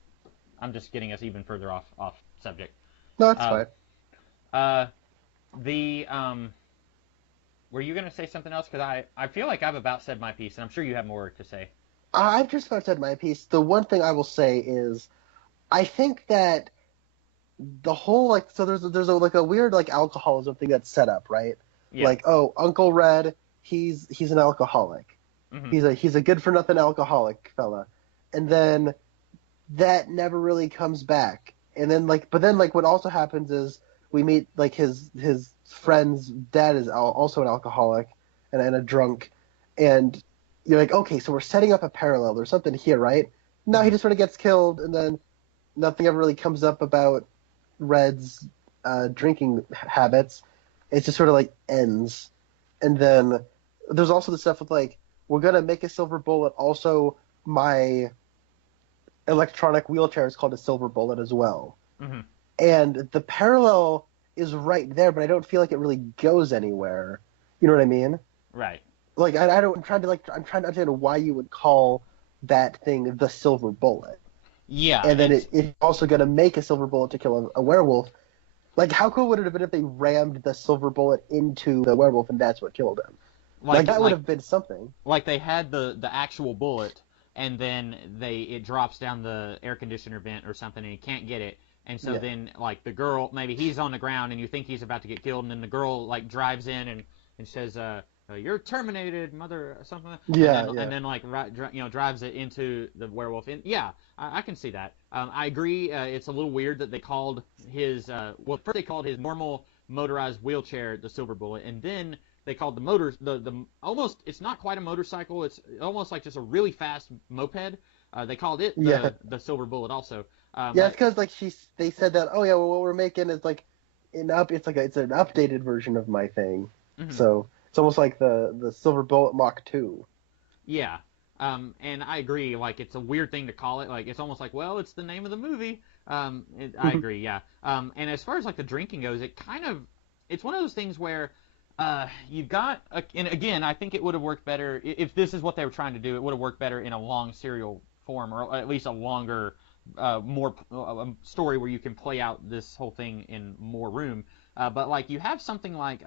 I'm just getting us even further off subject. No, that's Uh, fine. uh, the were you gonna say something else? Because I feel like I've about said my piece, and I'm sure you have more to say. I've just about said my piece. The one thing I will say is I think that the whole like so there's a like a weird like alcoholism thing that's set up, right? Yeah. Like, oh, Uncle Red, he's an alcoholic. Hmm. He's a good for nothing alcoholic fella. And then that never really comes back. And then but then what also happens is we meet like his friend's dad is also an alcoholic and a drunk, and you're like, okay, so we're setting up a parallel. There's something here, right? No, he Hmm. just sort of gets killed, and then nothing ever really comes up about Red's drinking habits. It just sort of like ends. And then there's also the stuff with like, we're gonna make a silver bullet. Also, my electronic wheelchair is called a silver bullet as well. Hmm. And the parallel is right there, but I don't feel like it really goes anywhere. You know what I mean? Right. Like I don't. I'm trying to understand why you would call that thing the silver bullet, Yeah. and then It's it's also gonna make a silver bullet to kill a werewolf. Like, how cool would it have been if they rammed the silver bullet into the werewolf and that's what killed him? Like that would have been something. like they had the actual bullet, and then it drops down the air conditioner vent or something, and he can't get it. And so Yeah. then like the girl, maybe he's on the ground and you think he's about to get killed, and then the girl like drives in and says you're terminated, mother, or something. Yeah, And yeah. then like drives it into the werewolf. And yeah, I can see that. I agree. It's a little weird that they called his well, first they called his normal motorized wheelchair the silver bullet, and then they called the motor the almost, it's not quite a motorcycle, it's almost like just a really fast moped. They called it Yeah. the silver bullet also. Yeah, it's because like they said that, oh yeah, well, what we're making is like it's an updated version of my thing. Mhm. So it's almost like the Silver Bullet Mach 2. Yeah. And I agree. Like, it's a weird thing to call it. Like, it's almost like, well, it's the name of the movie. I agree. Yeah. And as far as like the drinking goes, it's one of those things where, you've got, and again, I think it would have worked better if this is what they were trying to do. It would have worked better in a long serial form, or at least a longer, more story where you can play out this whole thing in more room. But like, you have something like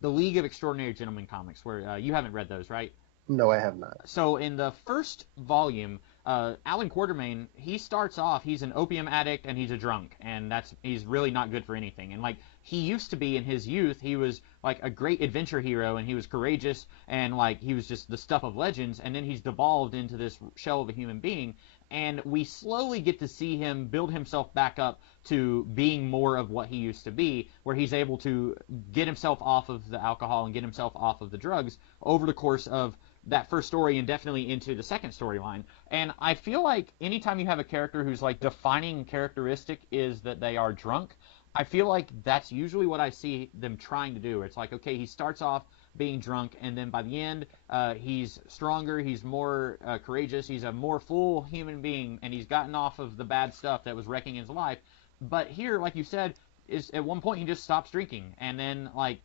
the League of Extraordinary Gentlemen comics, where you haven't read those, right? No, I have not. So in the first volume, Alan Quartermain, he starts off, he's an opium addict and he's a drunk, and he's really not good for anything. And like, he used to be in his youth, he was like a great adventure hero, and he was courageous, and like he was just the stuff of legends. And then he's devolved into this shell of a human being, and we slowly get to see him build himself back up to being more of what he used to be, where he's able to get himself off of the alcohol and get himself off of the drugs over the course of that first story and definitely into the second storyline. And I feel like anytime you have a character whose like defining characteristic is that they are drunk, I feel like that's usually what I see them trying to do. It's like, okay, he starts off being drunk, and then by the end, he's stronger, he's more courageous, he's a more full human being, and he's gotten off of the bad stuff that was wrecking his life. But here, like you said, is at one point he just stops drinking, and then like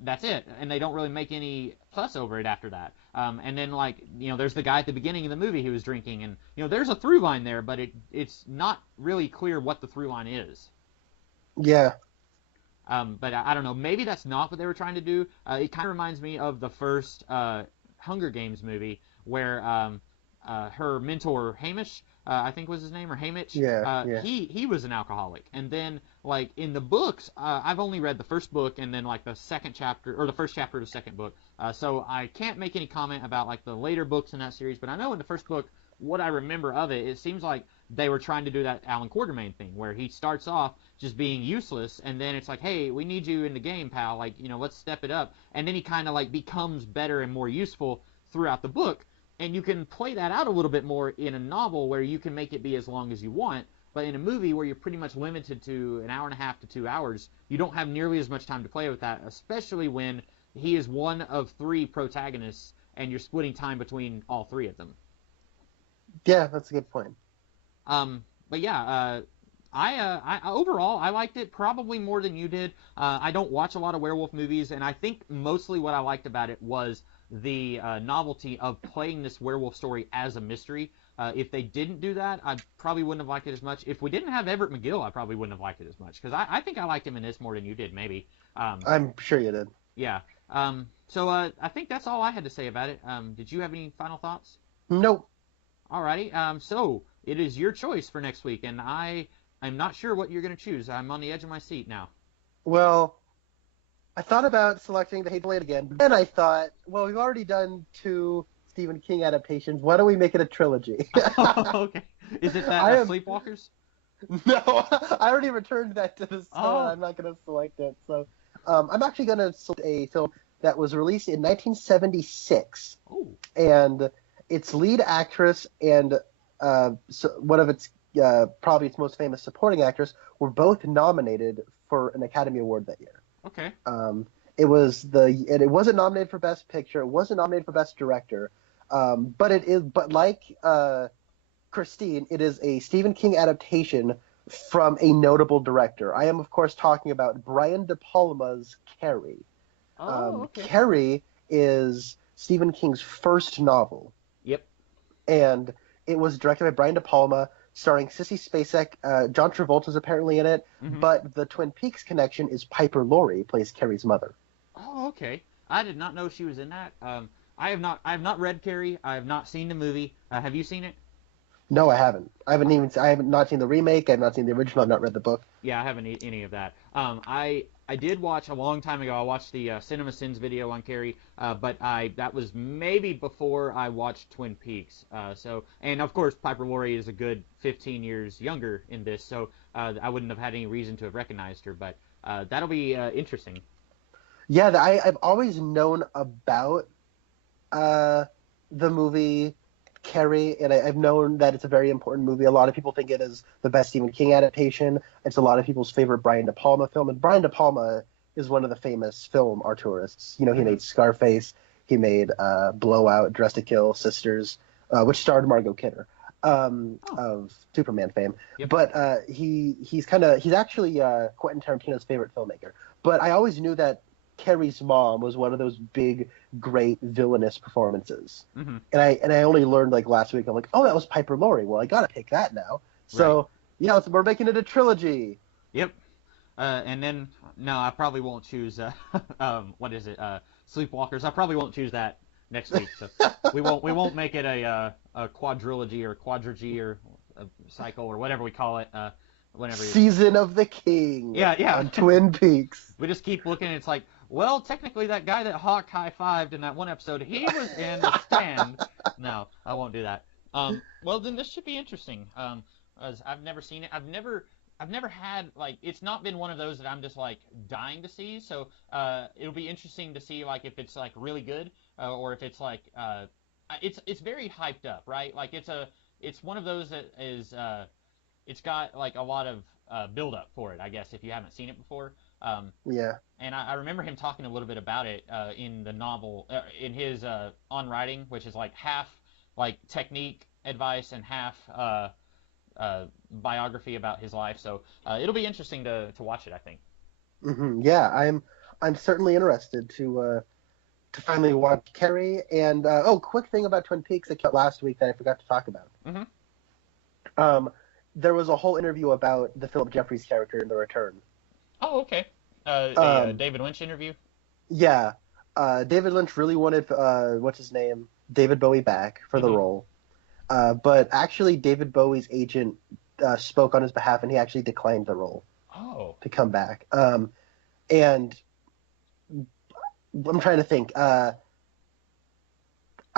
that's it, and they don't really make any fuss over it after that. And then like, there's the guy at the beginning of the movie who was drinking, and there's a through line there, but it's not really clear what the through line is. Yeah. But I don't know, maybe that's not what they were trying to do. It kind of reminds me of the first Hunger Games movie, where her mentor Hamish, I think was his name, or Hamish. Yeah, yeah. He was an alcoholic, and then like in the books, I've only read the first book and then like the second chapter or the first chapter of the second book, so I can't make any comment about like the later books in that series. But I know in the first book, what I remember of it, it seems like they were trying to do that Alan Quartermain thing, where he starts off just being useless, and then it's like, hey, we need you in the game, pal. Like, let's step it up, and then he kind of like becomes better and more useful throughout the book. And you can play that out a little bit more in a novel where you can make it be as long as you want. But in a movie where you're pretty much limited to an hour and a half to 2 hours, you don't have nearly as much time to play with that, especially when he is one of three protagonists and you're splitting time between all three of them. Yeah, that's a good point. But yeah, I overall I liked it probably more than you did. I don't watch a lot of werewolf movies, and I think mostly what I liked about it was the novelty of playing this werewolf story as a mystery. If they didn't do that, I probably wouldn't have liked it as much. If we didn't have Everett McGill, I probably wouldn't have liked it as much, because I think I liked him in this more than you did, maybe. I'm sure you did. Yeah. So I think that's all I had to say about it. Did you have any final thoughts? Nope. Alrighty. So it is your choice for next week, and I I'm not sure what you're going to choose. I'm on the edge of my seat now. Well, I thought about selecting The Hateful Eight again, but then I thought, well, we've already done 2 Stephen King adaptations. Why don't we make it a trilogy? Okay. Is it that I am Sleepwalkers? No, I already returned that to the store. Oh. I'm not going to select it. So I'm actually going to select a film that was released in 1976, Oh. and its lead actress and one of its probably its most famous supporting actress were both nominated for an Academy Award that year. Okay. It wasn't nominated for Best Picture. It wasn't nominated for Best Director. But like Christine, it is a Stephen King adaptation from a notable director. I am, of course, talking about Brian De Palma's Carrie. Okay. Carrie is Stephen King's first novel. Yep. And it was directed by Brian De Palma, starring Sissy Spacek. John Travolta's apparently in it, Mhm. but the Twin Peaks connection is Piper Laurie plays Carrie's mother. Oh, okay. I did not know she was in that. I have not read Carrie. I have not seen the movie. Have you seen it? No, I haven't. I haven't not seen the remake. I've not seen the original. I've not read the book. Yeah, I haven't any of that. I did watch a long time ago. I watched the Cinema Sins video on Carrie, but that was maybe before I watched Twin Peaks. And of course Piper Laurie is a good 15 years younger in this, so I wouldn't have had any reason to have recognized her. But that'll be interesting. Yeah, I've always known about the movie Carrie, and I've known that it's a very important movie. A lot of people think it is the best Stephen King adaptation. It's a lot of people's favorite Brian De Palma film, and Brian De Palma is one of the famous film artists. You know, he made Scarface, he made Blowout, Dress to Kill, Sisters, which starred Margot Kidder of Superman fame. Yep. But he's actually Quentin Tarantino's favorite filmmaker. But I always knew that Carrie's mom was one of those big, great villainous performances. Mm-hmm. And I only learned like last week. I'm like, oh, that was Piper Laurie. Well, I gotta pick that now. So Right. yeah, we're making it a trilogy. Yep. And then no, I probably won't choose. What is it? Sleepwalkers. I probably won't choose that next week. So we won't make it a quadrilogy or quadrigy or a cycle or whatever we call it. Whenever Season of the King. Yeah. On Twin Peaks. We just keep looking. And it's like, well, technically that guy that Hawk high-fived in that one episode, he was in The Stand. No, I won't do that. Well, then this should be interesting. As I've never seen it. I've never had like it's not been one of those that I'm just like dying to see. So it'll be interesting to see like if it's like really good or if it's like it's very hyped up, right? Like it's one of those that is it's got like a lot of build up for it, I guess, if you haven't seen it before. Yeah. And I remember him talking a little bit about it in the novel, in his On Writing, which is like half like technique advice and half biography about his life. So it'll be interesting to watch it, I think. Mm-hmm. Yeah, I'm certainly interested to finally watch Carrie. And quick thing about Twin Peaks that came out last week that I forgot to talk about. Mm-hmm. There was a whole interview about the Philip Jeffries character in The Return. Oh, okay. A David Lynch interview? Yeah. David Lynch really wanted, what's his name? David Bowie back for the role. But actually, David Bowie's agent spoke on his behalf, and he actually declined the role to come back. And I'm trying to think. I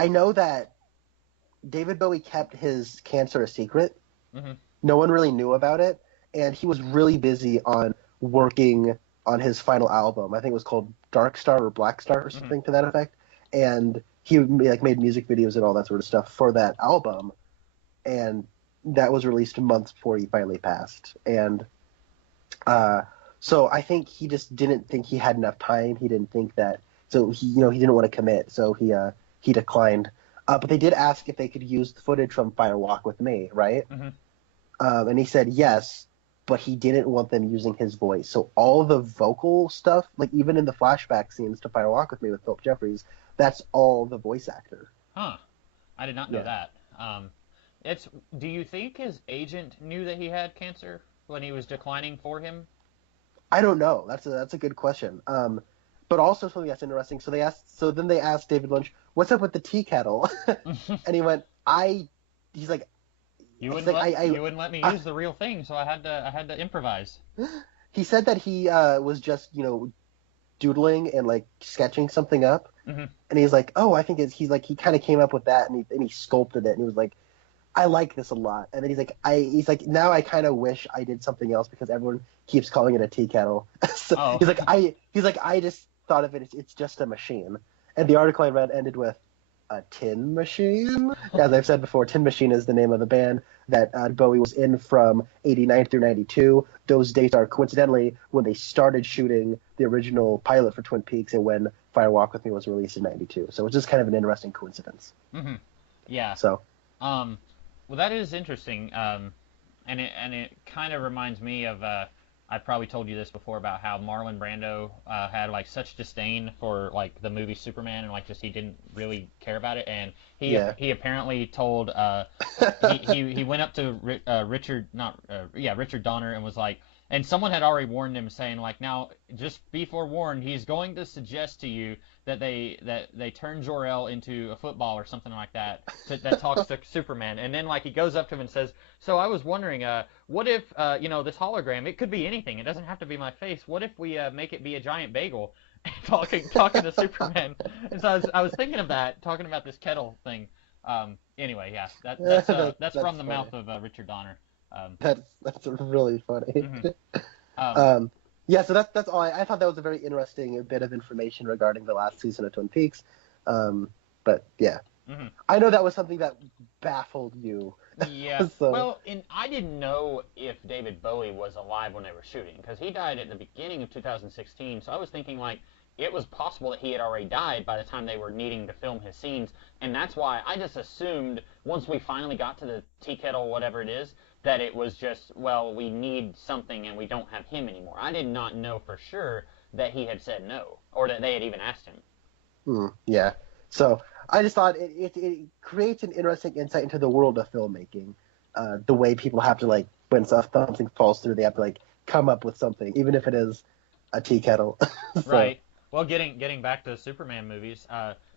know that David Bowie kept his cancer a secret. Mm-hmm. No one really knew about it, and he was really busy on working on his final album. I think it was called Dark Star or Black Star or something to that effect. And he made music videos and all that sort of stuff for that album, and that was released months before he finally passed. And so I think he just didn't think he had enough time. He didn't think that, so he didn't want to commit. So he declined. But they did ask if they could use the footage from Fire Walk with Me, right? Mm-hmm. And he said yes, but he didn't want them using his voice. So all the vocal stuff, like even in the flashback scenes to Fire Walk with Me with Philip Jeffries, that's all the voice actor. Huh. I did not know that. Do you think his agent knew that he had cancer when he was declining for him? I don't know. That's a good question. But also something that's interesting. So then they asked David Lynch, "What's up with the tea kettle?" And he went, he's like, You It's wouldn't like let you wouldn't let me I use the real thing, so I had to improvise. he said that he was just doodling and like sketching something up, Hmm. and he's like, oh, I think he's like he kind of came up with that, and he sculpted it, and he was like, I like this a lot. And then he's like now I kind of wish I did something else because everyone keeps calling it a tea kettle. So Oh. he's like I just thought of it. It's just a machine. And the article I read ended with a tin machine. As I've said before, Tin Machine is the name of the band that Bowie was in from '89 through '92. Those dates are coincidentally when they started shooting the original pilot for Twin Peaks and when Fire Walk with Me was released in '92. So it's just kind of an interesting coincidence. Hmm. Yeah. So Um, well, that is interesting. And it kind of reminds me of I probably told you this before about how Marlon Brando had like such disdain for like the movie Superman and like just he didn't really care about it. And yeah. he apparently told he went up to Richard not yeah Richard Donner and was like, and someone had already warned him saying like, now just be forewarned, he's going to suggest to you that they turn Jor-El into a football or something like that that talks to Superman. And then like he goes up to him and says, so I was wondering, what if this hologram, it could be anything, it doesn't have to be my face, what if we make it be a giant bagel? Talking to Superman. And so I was thinking of that, talking about this kettle thing. Anyway, yeah, that's from the funny. mouth of Richard Donner. That's really funny. Mhm. Yeah, so that's all. I thought that was a very interesting bit of information regarding the last season of Twin Peaks. But yeah, Mhm. I know that was something that baffled you. Yeah. So Well, I didn't know if David Bowie was alive when they were shooting because he died at the beginning of 2016. So I was thinking like it was possible that he had already died by the time they were needing to film his scenes, and that's why I just assumed once we finally got to the tea kettle, whatever it is, that it was just, well, we need something and we don't have him anymore. I did not know for sure that he had said no or that they had even asked him. yeah. So I just thought it creates an interesting insight into the world of filmmaking. The way people have to like when something falls through, they have to like come up with something, even if it is a tea kettle. So Right. Well, getting back to Superman movies,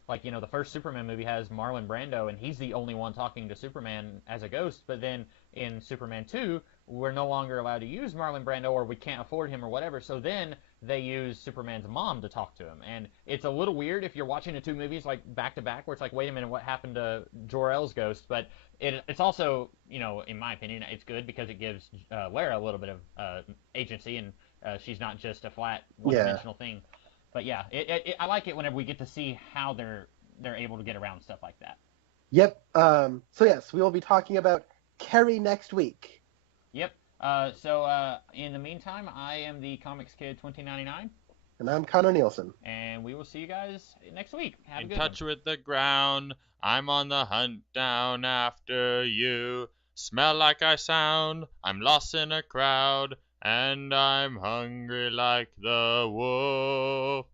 like the first Superman movie has Marlon Brando, and he's the only one talking to Superman as a ghost. But then in Superman 2, we're no longer allowed to use Marlon Brando, or we can't afford him, or whatever. So then they use Superman's mom to talk to him, and it's a little weird if you're watching the two movies like back to back, where it's like, wait a minute, what happened to Jor-El's ghost? But it's also, in my opinion, it's good because it gives Lara a little bit of agency, and she's not just a flat yeah. one-dimensional thing. But yeah, I like it whenever we get to see how they're able to get around stuff like that. Yep. So yes, we will be talking about Carrie next week. Yep. So in the meantime, I am the Comics Kid 2099, And I'm Connor Nielsen. and we will see you guys next week. Have a In good touch one. with the ground, I'm on the hunt down after you. Smell like I sound, I'm lost in a crowd, and I'm hungry like the wolf.